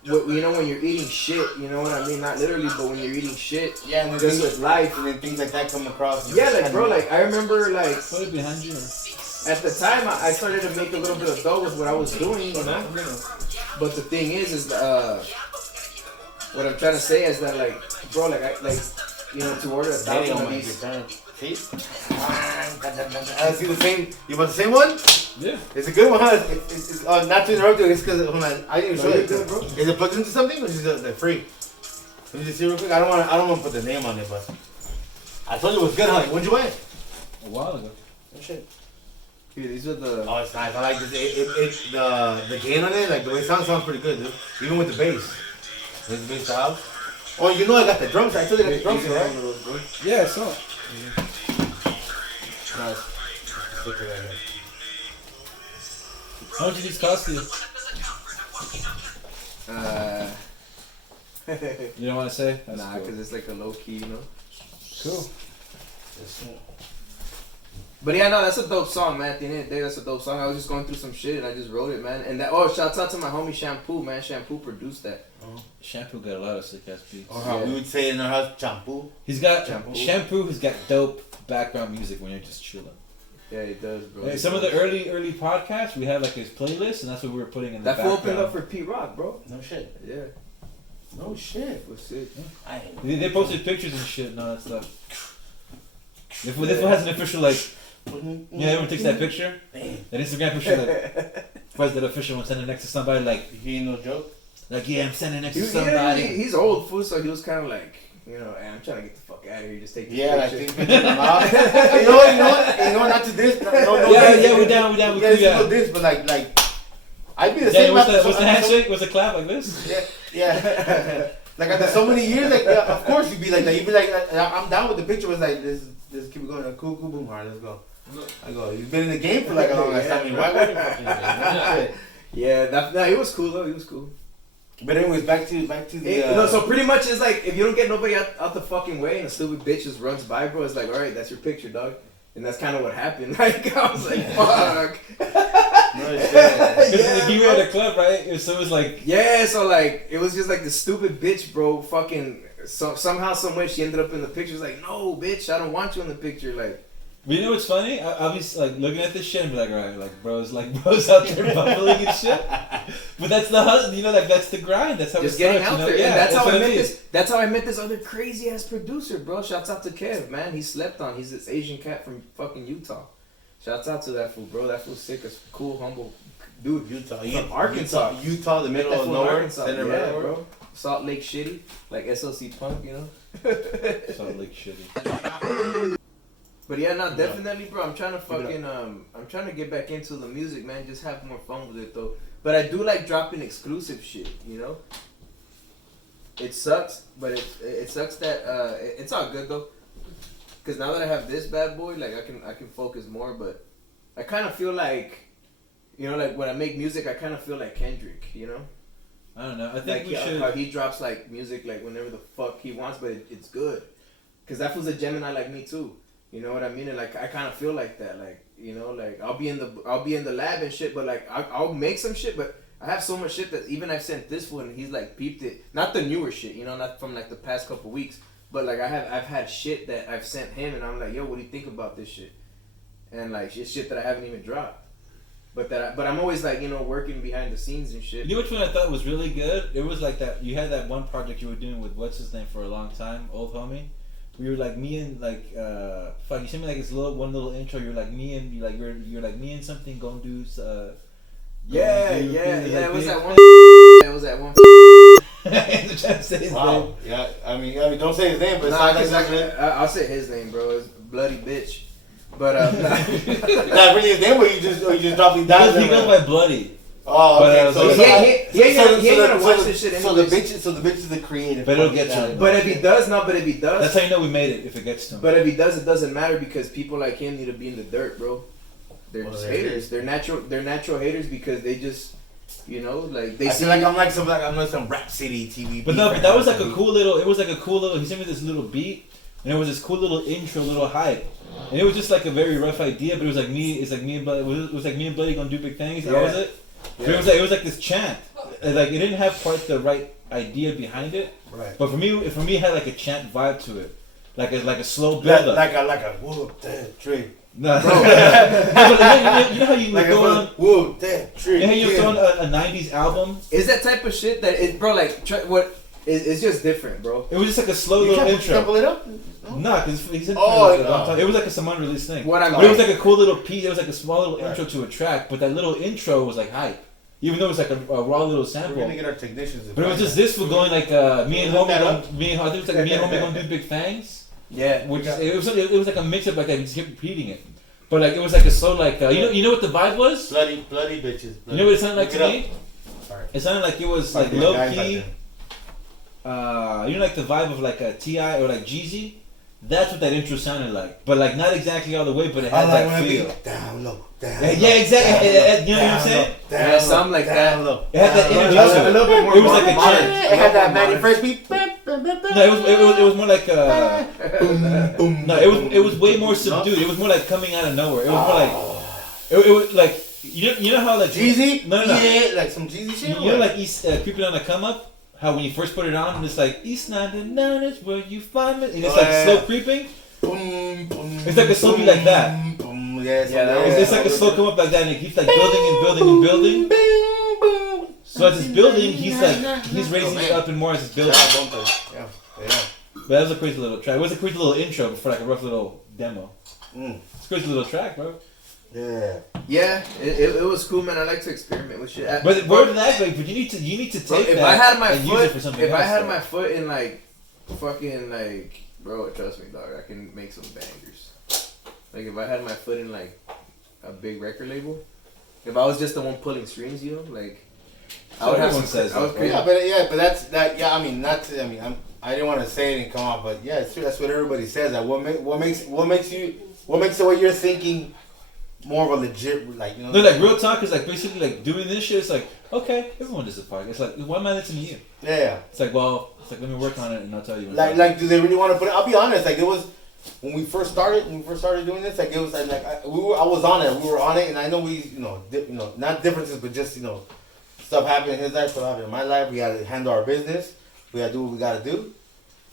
you know, when you're eating shit, you know what I mean? Not literally, but when you're eating shit, Yeah, and then just things, with life. and then things like that come across. Yeah, like, bro, like, I remember, like, Put it behind you. at the time, I started to make a little bit of dough with what I was doing, you know? But the thing is what I'm trying to say is that, like, bro, you know, to order 1,000 of these. See? I see the same. You want the same one? Yeah. It's a good one, huh? It's not to interrupt you. It's because I didn't show No, you. you're good, bro. Is it plugged into something or is it free? Let me just see real quick. I don't want to put the name on it, but I told you it was good, huh? When'd you buy it? A while ago. Oh shit. Here, these are the. Oh, it's nice. I like this. The gain on it, like the way it sounds pretty good, dude. Even with the bass. With the bass style. Oh, you know I got the drums. I told you I got the drums, right? Yeah, I saw it. Nice. Sticker right here. How much did these cost you? You don't want to say? That's Nah, cool. because it's like a low key, you know? Cool. But yeah, no, that's a dope song, man. At the end of the day, that's a dope song. I was just going through some shit and I just wrote it, man. And that, shouts out to my homie Shampoo, man. Shampoo produced that. Shampoo got a lot of sick ass beats. Or how we would say in our house, shampoo. He's got Shampoo. Shampoo has got dope background music when you're just chilling. Yeah, he does, bro. Hey, some of the early podcasts, we had like his playlist, and that's what we were putting in the That fool background. opened up for P Rock, bro. No shit. Yeah, No shit. it was sick. I They posted pictures and shit and all that stuff. This one has an official, like, yeah, everyone takes that picture. That Instagram picture that was that official one sending next to somebody, like, He ain't no joke. like, yeah, I'm sending next to Yeah, somebody. he's old, fool, so he was kind of like, you know, hey, I'm trying to get the fuck out of here. Just take this Yeah, like picture. things you know what? Not to this. No, Yeah, we're down, we Yeah, cool, it's yeah. not this, but like, I'd be the Yeah, same. what's after the so- handshake? What's the clap like this? Yeah. Like after so many years, like yeah, of course you'd be like that. You'd be like, I'm down with the picture. Was like, this keep going. Cool, boom, hard. Let's go. I go. You've been in the game for like a long time. I mean, why wouldn't you fucking do that? Yeah, he was cool though. He was cool. But anyways, back to the. No, so pretty much it's like if you don't get nobody out the fucking way and a stupid bitch just runs by, bro, it's like, all right, that's your picture, dog. And that's kind of what happened. Like I was like, fuck. No, shit. Because Yeah, you bro. were at a club, right? So it was like, Yeah, so like it was just like the stupid bitch, bro. Fucking somehow, some way, she ended up in the picture. It's like, no, bitch, I don't want you in the picture. Like, But you know what's funny? I'll be like looking at this shit and be like, alright, like bros out there bubbling and shit. But that's the hustle, you know, like that's the grind. That's how Just it starts, getting out you know? there. Yeah, and that's how what I met mean. this. That's how I met this other crazy ass producer, bro. Shouts out to Kev, man. He slept on. He's this Asian cat from fucking Utah. Shouts out to that fool, bro. That fool's sick as cool, humble dude. Utah, From Arkansas. Utah, the Met middle that of fool in nowhere, Arkansas. center of Yeah, nowhere. bro. Salt Lake Shitty, like SLC Punk, you know. Salt Lake shitty. But yeah, no, definitely, bro. I'm trying to fucking I'm trying to get back into the music, man. Just have more fun with it though. But I do like dropping exclusive shit, you know. It sucks, but it sucks that it's all good though. Cause now that I have this bad boy, like I can focus more. But I kind of feel like, you know, like when I make music, I kind of feel like Kendrick, you know. I don't know. I think Like we should. how he drops like music like whenever the fuck he wants, but it's good. Cause that was a Gemini like me too. You know what I mean? And like I kind of feel like that. Like, you know, like I'll be in the lab and shit, but like I'll make some shit, but I have so much shit that even I've sent this one and he's like peeped it. Not the newer shit, you know, not from like the past couple weeks, but like I've had shit that I've sent him and I'm like, yo, what do you think about this shit? And like it's shit that I haven't even dropped. But I'm always like, you know, working behind the scenes and shit. You know which one I thought was really good? It was like that. You had that one project you were doing with what's his name for a long time, old homie. We were like me and like fuck. You sent me like this one little intro. You're like me and you're like me and something gonna do. Yeah. do It was big- that one. It was that one. I'm trying to say his Wow. name. Yeah. I mean, don't say his name, but it Nah, sounds like 'cause exactly it. I'll say his name, bro. It's Bloody Bitch. But Not really his name, or you just dropped it down. He goes by Bloody, Oh, But, okay. uh, So he ain't gonna watch this shit So the anyways. bitch is the creative. But it'll part. get to him. But if he does, that's how you know we made it. If it gets to him. But if he does, it doesn't matter because people like him need to be in the dirt, bro. They're Well, just they're haters. They're natural haters because they just, you know, like they I see. feel like I'm like some Rap City TV. But no, but that was like a cool little. It was like a cool little. He sent me this little beat, and it was this cool little intro, little hype, and it was just like a very rough idea. But it was like me. It's like me and Bloody. It was like me and Bloody gonna do big things. That Yeah. was it. But it was like this chant. Like it didn't have quite the right idea behind it. Right. But for me, it had like a chant vibe to it, like a slow build up. Like a whoop that tree. No, no, but you know how you Like throw on. a whoop that tree. You know how you yeah. throw on a '90s album. Is that type of shit that is, bro? Like, it's just different, bro. It was just like a slow You little can't intro. double it up. Nah, because he said Oh, like a long no. time. It was like some unreleased thing. What I But it was like- like a cool little piece. It was like a small little Right. intro to a track, but that little intro was like hype. Even though it was like a raw little We're sample. gonna get our technicians. to But it was find just that. this for going like me and Look homie that gonna, up. me and I think it was like me and homie gonna do big things. Yeah. Which it was like a mix up like that. We just kept repeating it. But like it was like a slow like you know what the vibe was? bloody bitches. You know what it sounded like Look to it me? Sorry. It sounded like it was like Fucking low guys key. back You know, like the vibe of like a T.I. or like Jeezy. That's what that intro sounded like, but like not exactly all the way, but it had I like that when I feel. be down low, down Yeah, low, yeah, exactly. down You know what I'm low, saying? down Yeah, low, something like down that. low, It had that down energy low. to it. A little bit more It was like a modern. chant. It had that Modern. Manny Fresh beat. No, it was more like Boom, boom, no, it was way more subdued. It was more like coming out of nowhere. It was more like it was like you know how like Jeezy? No. Yeah, like some Jeezy shit. You know like East Creeping on the Come Up. How when you first put it on, it's like East 99 is where you find it, and it's Oh, like yeah. slow creeping. Boom, boom, It's like a slow beat like that. Boom, yeah, Yeah, that was- It's like a slow come up like that, and it keeps like building and building and building. So as it's building, he's raising it up and more as it's building. Yeah, yeah. But that was a crazy little track. It was a crazy little intro before like a rough little demo. It's a crazy little track, bro. Yeah. Yeah, it was cool, man. I like to experiment with shit. But more than that, but you need to Bro, take if that I had my and use it for foot, something if else. I had though. my foot in like fucking like, bro, trust me, dog, I can make some bangers. Like if I had my foot in like a big record label, if I was just the one pulling strings, you know, like I would have everyone some. says I was that, crazy. But that's that. Yeah, I mean, not. To, I mean, I didn't want to say it and come out, but yeah, it's true. That's what everybody says. That what makes it what you're thinking more of a legit, like, you know. No, like real talk is like basically like doing this shit. It's like okay, everyone does a podcast. It's like why am I listening to you? Yeah. It's like let me work on it and I'll tell you. Like, do they really want to put it? I'll be honest. Like, it was when we first started doing this. Like, it was like I was on it. We were on it, and I know we, not differences, but just stuff happened in his life, stuff happened in my life. We got to handle our business. We got to do what we got to do.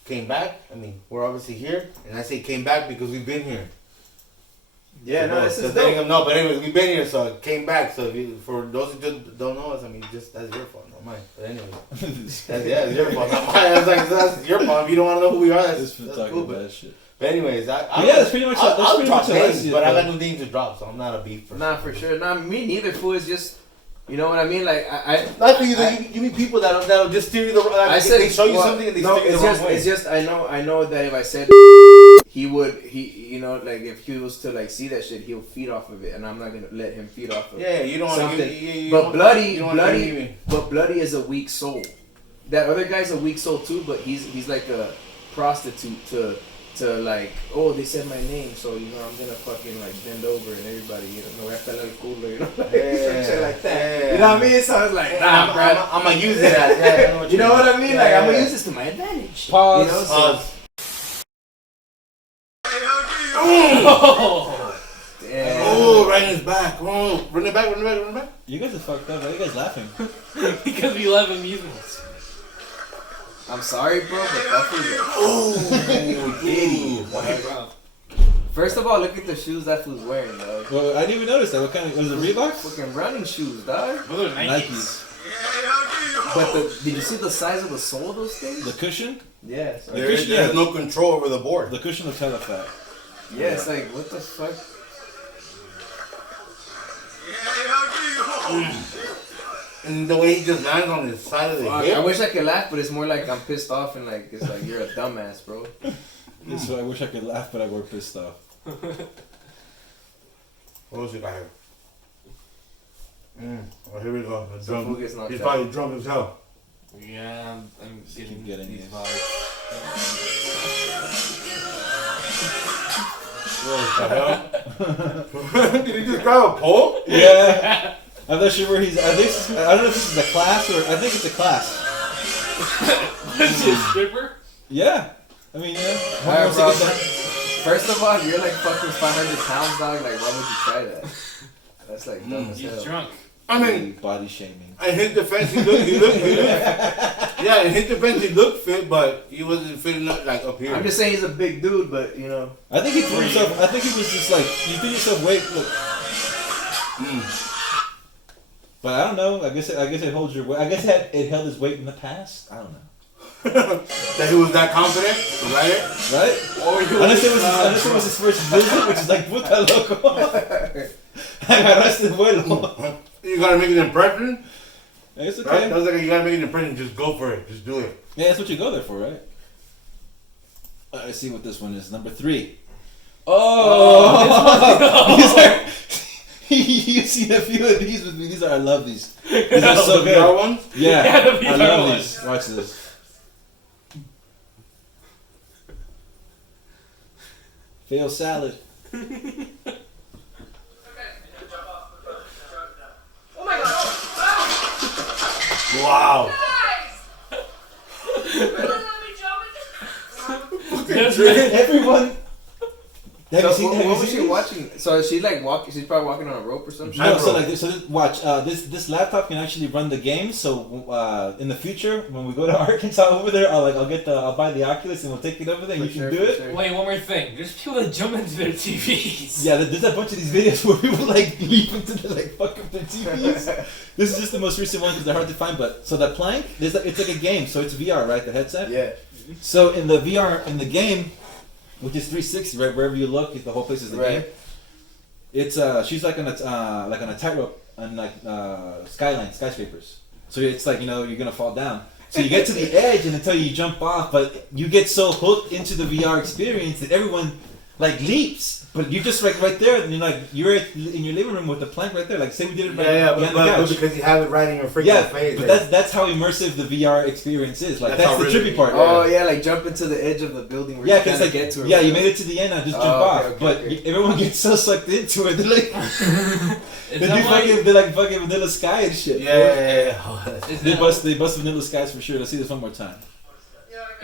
Came back. I mean, we're obviously here, and I say came back because we've been here. Yeah, no, this is Just letting dope. them know. But anyways, we've been here, so it came back. So if you, for those who just don't know us, I mean, just that's your fault, not mine. But anyway, it's your fault, not mine. I was like, that's your fault. If you don't want to know who we are, Just for that's talking cool. bad shit. But anyways, Yeah, that's pretty much. That's I'll pretty drop much what I names, see it, but I though. got new things to drop, so I'm not a beef person. Nah, for sure. Nah, me neither. Fool is just, you know what I mean? Like I Not for you, though. You meet people that'll just steer you the wrong. Like, I said they show you well, something and they no, steer you it's the wrong just way. it's just I know that if I said you know, like if he was to like see that shit, he'll feed off of it, and I'm not gonna let him feed off of it. Yeah, you don't want something. to. But Bloody. bloody is a weak soul. That other guy's a weak soul too, but he's like a prostitute to like, oh, they said my name, so you know I'm gonna fucking like bend over and everybody, you know, voy a estar el culo, you know, like some shit like that. Yeah. You know what I mean? So I was like, nah, bro. I'm gonna use it as. Yeah, You know what I mean? Like Yeah. I'm gonna use this to my advantage. Pause. You know, so, Pause. damn. Oh, right in his back. Oh, run it back. You guys are fucked up. Why are you guys laughing? Because we love amusements. I'm sorry, bro, but that was Oh, idiot. First of all, look at the shoes that fool's wearing, dog. Well, I didn't even notice that. What kind of was it? Reeboks? Fucking running shoes, dog. Those are Nikes. But did you see the size of the sole of those things? The cushion? Yeah. So, There's no control over the board. The cushion looks hella fat. yeah, it's like, what the fuck? And the way he just lands on his side of the Fuck, hip. I wish I could laugh, but it's more like I'm pissed off and like it's like you're a dumbass, bro. So I wish I could laugh, but I were pissed off. What else you got here? Oh, here we go. The So fool drum. gets knocked He's out. probably drunk as hell. Yeah, I'm Keep getting getting these it. vibes. What the hell? Did he just grab a pole? Yeah. I'm not sure where he's. I don't know if this is a class or I think it's a class. This is stripper? Yeah. I mean, yeah. Alright, Once bro. I get that- First of all, you're like fucking 500 pounds, dog. Like, why would you try that? That's like dumb as He's hell. drunk. I mean, body shaming. in his defense, he looked. Yeah, in his defense, he looked fit, but he wasn't fit enough, like up here. I'm just saying he's a big dude, but you know. I think he threw himself. I think he was just like, you threw yourself weight. Look. But I don't know. I guess it holds your weight. I guess it held his weight in the past. I don't know. That he was that confident, right? Right? Unless it was his first visit, which is like puta loco. Agarraste vuelo. You gotta make an impression, It's right? okay. That's like you gotta make an impression. Just go for it. Just do it. Yeah, that's what you go there for, right? Let's see what this one is. Number 3. Oh! These are, you've seen a few of these with me. I love these. These are so The VR good. ones. Yeah, Yeah, the I VR love ones. these. Watch this. Fail salad. Wow. Everyone. Have you So, seen? what Have you was seen she these? watching? So is she like walking? She's probably walking on a rope or something. No, so Tightrope. like watch. This laptop can actually run the game. So in the future, when we go to Arkansas over there, I'll buy the Oculus and we'll take it over there. and For you sure, can do for it. sure. Wait, one more thing. There's people that jump into their TVs. Yeah, there's a bunch of these videos where people like leap into the like fuck up their TVs. This is just the most recent one because they're hard to find. But so the plank, it's like a game. So it's VR, right? The headset. Yeah. So in the VR in the game, which is 360, right? Wherever you look, the whole place is the Right. game. It's she's like on a tightrope on like skyscrapers. So it's like you're gonna fall down. So you get to the edge and until you jump off, but you get so hooked into the VR experience that everyone like leaps. But you just like right there, and you're in your living room with the plank right there. Like say we did it right Yeah, behind but the couch. because you have it right in your freaking Yeah, face. but like- that's how immersive the VR experience is. Like That's that's how the really- trippy part. Oh yeah, like jump into the edge of the building where Yeah, you because can't like get to it. yeah, you made it to the end. I just Oh, jump off, okay, but okay. everyone gets so sucked into it. They're like, Is they that why? they're like fucking Vanilla Sky and shit. Yeah. Is They that, bust Vanilla Skies for sure. Let's see this one more time.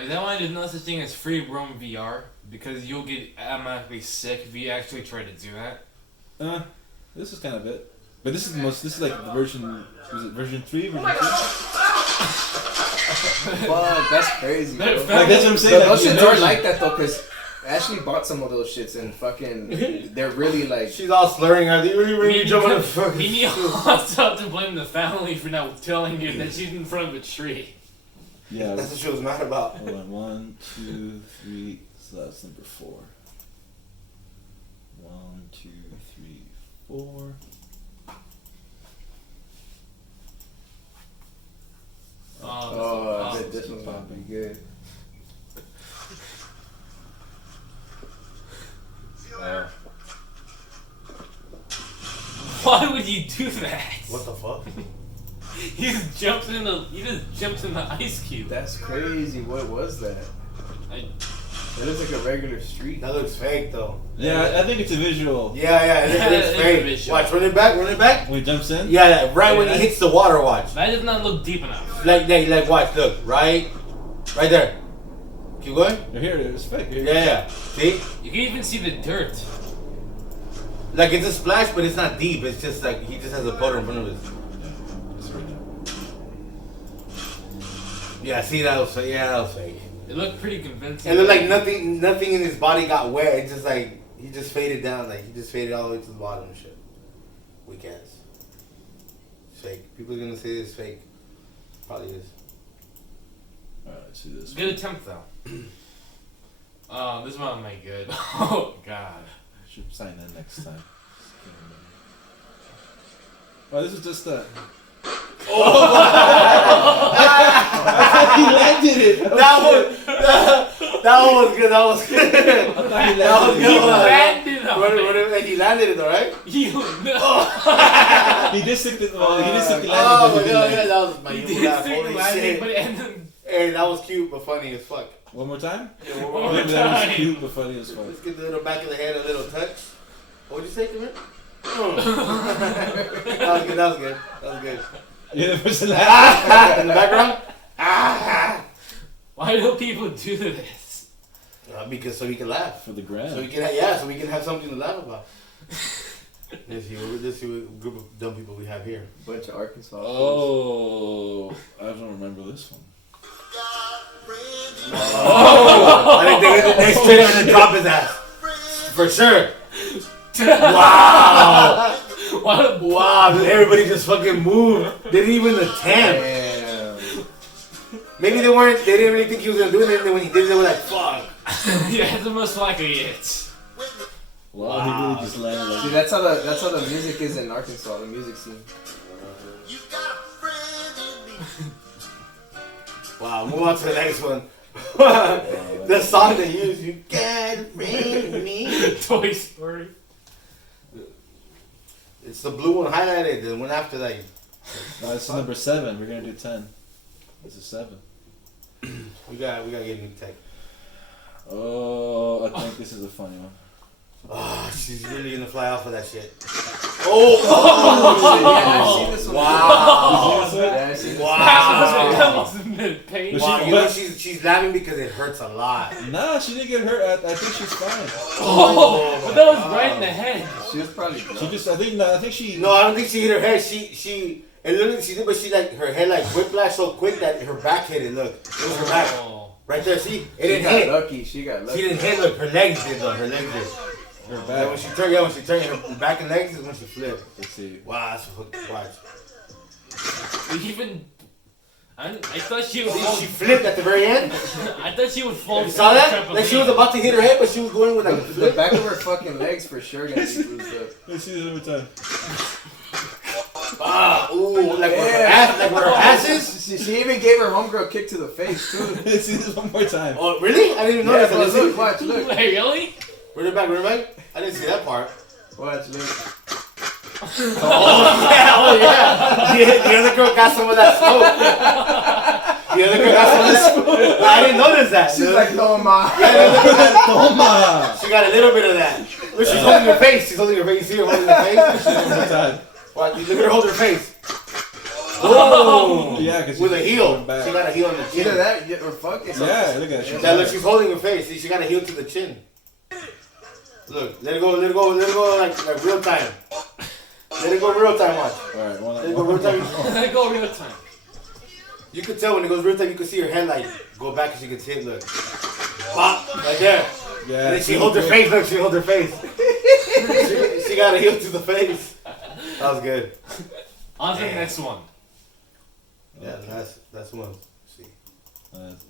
is that why there's no such thing as free roam VR? Because you'll get automatically sick if you actually try to do that. This is kind of it, but this is the most. This is like the version. Was it version 3? Version 2? Fuck, that's crazy. Bro. Like, Like that's what I'm saying. But Like, those shits are like that though, cause Ashley bought some of those shits and fucking, they're really like. She's all slurring. Are you really jumping on the fucking? He also to blame the family for not telling you that she's in front of a tree. Yeah. That's what she was mad about. Hold on. 1, 2, 3. So that's number 4. 1, 2, 3, 4. Oh, I bet this one's gonna be good. Why would you do that? What the fuck? He just jumps in the ice cube. That's crazy. What was that? I- It looks like a regular street. That looks fake though. Yeah, I think it's a visual. Yeah, it looks it's fake. a visual. Watch, run it back. When he jumps in? Yeah, right when Yeah, he hits the water. Watch. That does not look deep enough. Like, watch. Look, right there. Keep going. Here it is. It's fake. Here. Yeah. See? You can even see the dirt. Like it's a splash, but it's not deep. It's just like he just has a puddle in front of his. It's right there. Yeah, see that was fake. Yeah, that was fake. It looked pretty convincing. It looked like nothing in his body got wet. It's just like he just faded down. Like he just faded all the way to the bottom and shit. Weak ass. It's fake. People are gonna say this is fake. Probably is. Alright, let's see this. Good attempt though. This one might good. Oh god. Should sign that next time. Oh, this is just a. He landed it. That one was good. That was good. He That was landed good. Landed on What- it. what- He landed it, alright? You no. He just took the. Well, he just took the Oh landing. my but he didn't god, land. that was my He evil did laugh. stick the Holy landing, shit. but and then Hey, that was cute but funny as fuck. One more time? one Yeah, more that was time. cute but funny as fuck. Let's give the little back of the head a little touch. What would you say, Camille? That was good. That was good. That was good. You're the person laughing. In the background? Why do people do this? Because so we can laugh. For the So gram. we can have something to laugh about. Let's see what group of dumb people we have here. Bunch of Arkansas. Oh, I don't remember this one. I think they straight up gonna drop his ass. For sure. Wow. Wow, dude, everybody just fucking moved. They didn't even attempt. Damn. Maybe they didn't really think he was gonna do it, and then when he did it, they were like, fuck. Yeah, it's most likely it. Wow, he really just landed like See, that's how the music is in Arkansas. The music scene. Wow, move on to the next one. The song they use, you can't bring me. Toy Story. It's the blue one highlighted, the one after that. No, this is number 7. We're gonna do 10. This is 7. We gotta get new tech. Oh, I think this is a funny one. Oh, she's really gonna fly off of that shit. Yeah, I've seen this one. Wow. Yeah, I've seen this Wow. That was pain. Was Wow, she- you know she's laughing because it hurts a lot. Nah, she didn't get hurt. I think she's fine. Oh, my but that was God. right in the head. She was probably She drunk. just, I think she. No, I don't think she hit her head. It literally she did, but she like her head like whiplash so quick that her back hit it. Look, it was her back Oh. right there. See, it She didn't got hit. lucky. She got lucky. She didn't hit. Look, her legs did though. Her legs did. Her Yeah, back. when she turned, her back and legs is when she flipped. Let's see. Wow, that's watch. Even I thought she would See, fall. she flipped at the very end. I thought she would fall. You saw that? from the Like she was trampoline. about to hit her head, but she was going with like a The flip. back of her fucking legs for sure gonna be bruised up. Let's see this one more time. Ah, ooh, like where her Yeah. ass, like where her ass is. She even gave her homegirl a kick to the face too. Let's see this one more time. Oh, really? I didn't even Yeah, notice but that. Let's look, see. watch, look, Wait, really? Run it back. I didn't see that part. watch, look. Oh yeah. The other girl got some of that smoke. The other girl got some of that smoke. I didn't notice that. She's like, no ma. Toma! She got a little bit of that. Look, she's holding her face. She's holding her face. You see her holding her face? One more time. Watch, look at her hold her face. Oh, Yeah, because with a heel. She got a heel on the chin. Either that or fuck it. Yeah, look at that. Yeah, look, she's holding her face. See, she got a heel to the chin. Look, let it go, like real time. Let it go real time, watch. Alright, Let it go real time. Let go real time. You could tell when it goes real time, you can see her head like go back and she gets hit, look. Pop, right there. Yeah. And then she holds her face. Look, she holds her face. she got a heel to the face. That was good. On to the next one. Yeah, that's one. Let's see.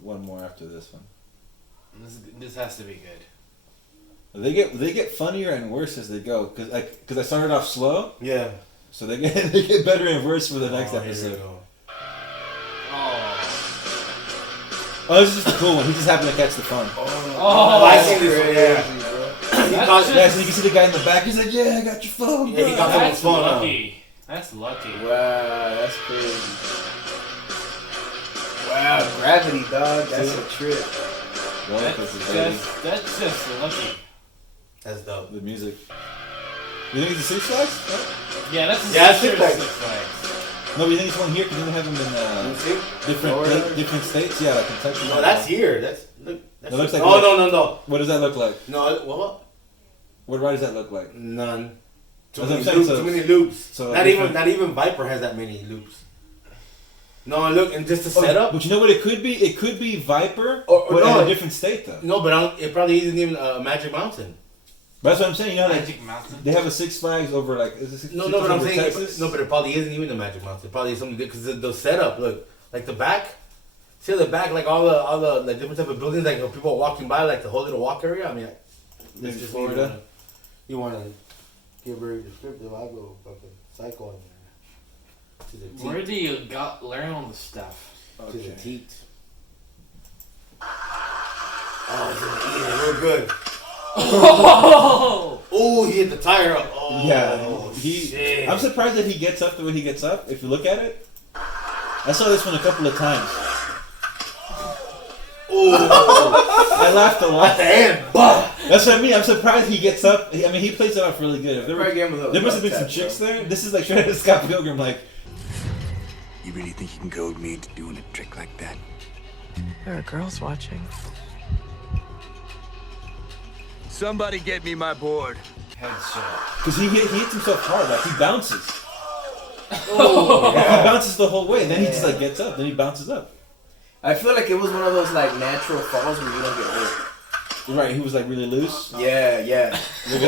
One more after this one. This has to be good. They get funnier and worse as they go, cause I started off slow, Yeah. so they get better and worse for the next Here we episode. go. Oh, this is just a cool one. He just happened to catch the phone. Oh, I see this one. Yeah. that's Yeah, so you can see the guy in the back. He's like, "Yeah, I got your phone." Yeah, he bro." got someone's That's phone. lucky. That's lucky. Wow, that's crazy. Wow, gravity, dog. That's a trip. Roller That's coaster, baby. just lucky. That's dope. The music. You think it's a Six Flags? Yeah, that's Yeah, sure Six Flags. Six Flags. No, but you think it's one here because they have them in You see? different states? Yeah, like Kentucky. No, that's here. That's look. It looks like no, what? no. What does that look like? No, what? What ride does that look like? None. Too That's many what I'm saying, loops. so- Too many loops. so not different- even Viper has that many loops. No, look, and just the setup. But you know what it could be? It could be Viper, Or but no, in a different state though. No, but it probably isn't even Magic Mountain. That's what I'm saying. You know, like Magic Mountain. they have a Six Flags over like is it Six No, Six no, but Flags I'm over saying Texas? no, but it probably isn't even the Magic Mountain. It probably is something good because the setup. Look, like the back. See the back, like all the like different type of buildings, like people walking by, like the whole little walk area. I mean, Maybe it's just Florida. You wanna get very descriptive? I go fucking psycho in there. To the Where teeth. do you learn all the stuff? To the Okay. teeth. Oh, he's gonna eat it real good. Oh! Oh, he hit the tire up. Oh, Yeah, shit. I'm surprised that he gets up the way he gets up. If you look at it, I saw this one a couple of times. Oh, I laughed a at lot. the end, bah. That's what I mean. I'm surprised he gets up. I mean, he plays it off really good. If Probably gave him a little there must have been butt some tap, chicks bro. there. This is like straight out of Scott Pilgrim. Like, You really think you can goad me into doing a trick like that? There are girls watching. Somebody get me my board. Headshot. because he hits himself hard. Like he bounces. Oh, He yeah. bounces the whole way. Then he just like gets up. Then he bounces up. I feel like it was one of those like natural falls where you don't get hurt. You're right. He was like really loose. Yeah.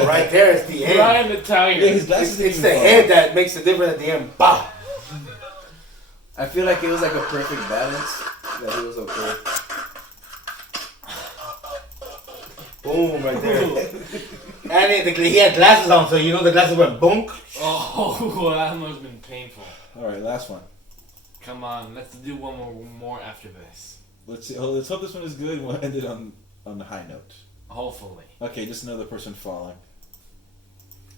Right there is the end. Ryan the Tiger. Yeah, his glasses. It's didn't the even head fall. that makes the difference at the end. Bah. I feel like it was like a perfect balance that he was okay. Boom, right there. And he had glasses on, so you know the glasses went bonk. Oh, that must have been painful. All right, last one. Come on, let's do one more after this. Let's see. Oh, let's hope this one is good. We'll end it on a high note. Hopefully. Okay, just another person falling.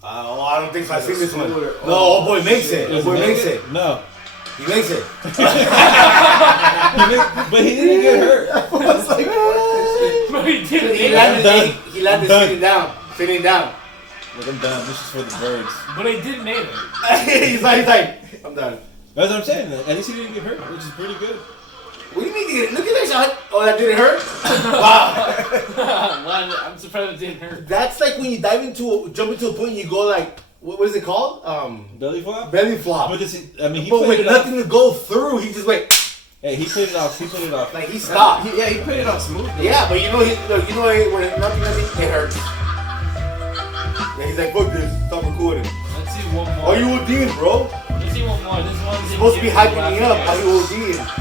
Oh, I don't think so. I've seen this one. Scooter. No, oh boy makes it. Oh Does boy he make makes it. No. He makes it. But he didn't get hurt. But he did He it. landed. done. He landed I'm sitting down. Sitting down. Look, I'm done. This is for the birds. But he did make it. he's like, I'm done. That's what I'm saying. At least he didn't get hurt, which is pretty good. What do you mean? Look at that shot. Oh, that didn't hurt. Wow. Well, I'm surprised it didn't hurt. That's like when you jump into a point and you go like, what is it called? Belly flop? Belly flop. But this, I mean, he But played with it off. nothing to go through, he just went Hey, he played it off. He played it off. like he stopped. He put it on smooth. Though. Yeah, but you know, when nothing, it hurts. Yeah, he's like, fuck this, stop recording. Let's see one more. Oh, you OD'ing, bro? Let's see one more. This one's You're supposed to be hyping me up. How you OD'ing?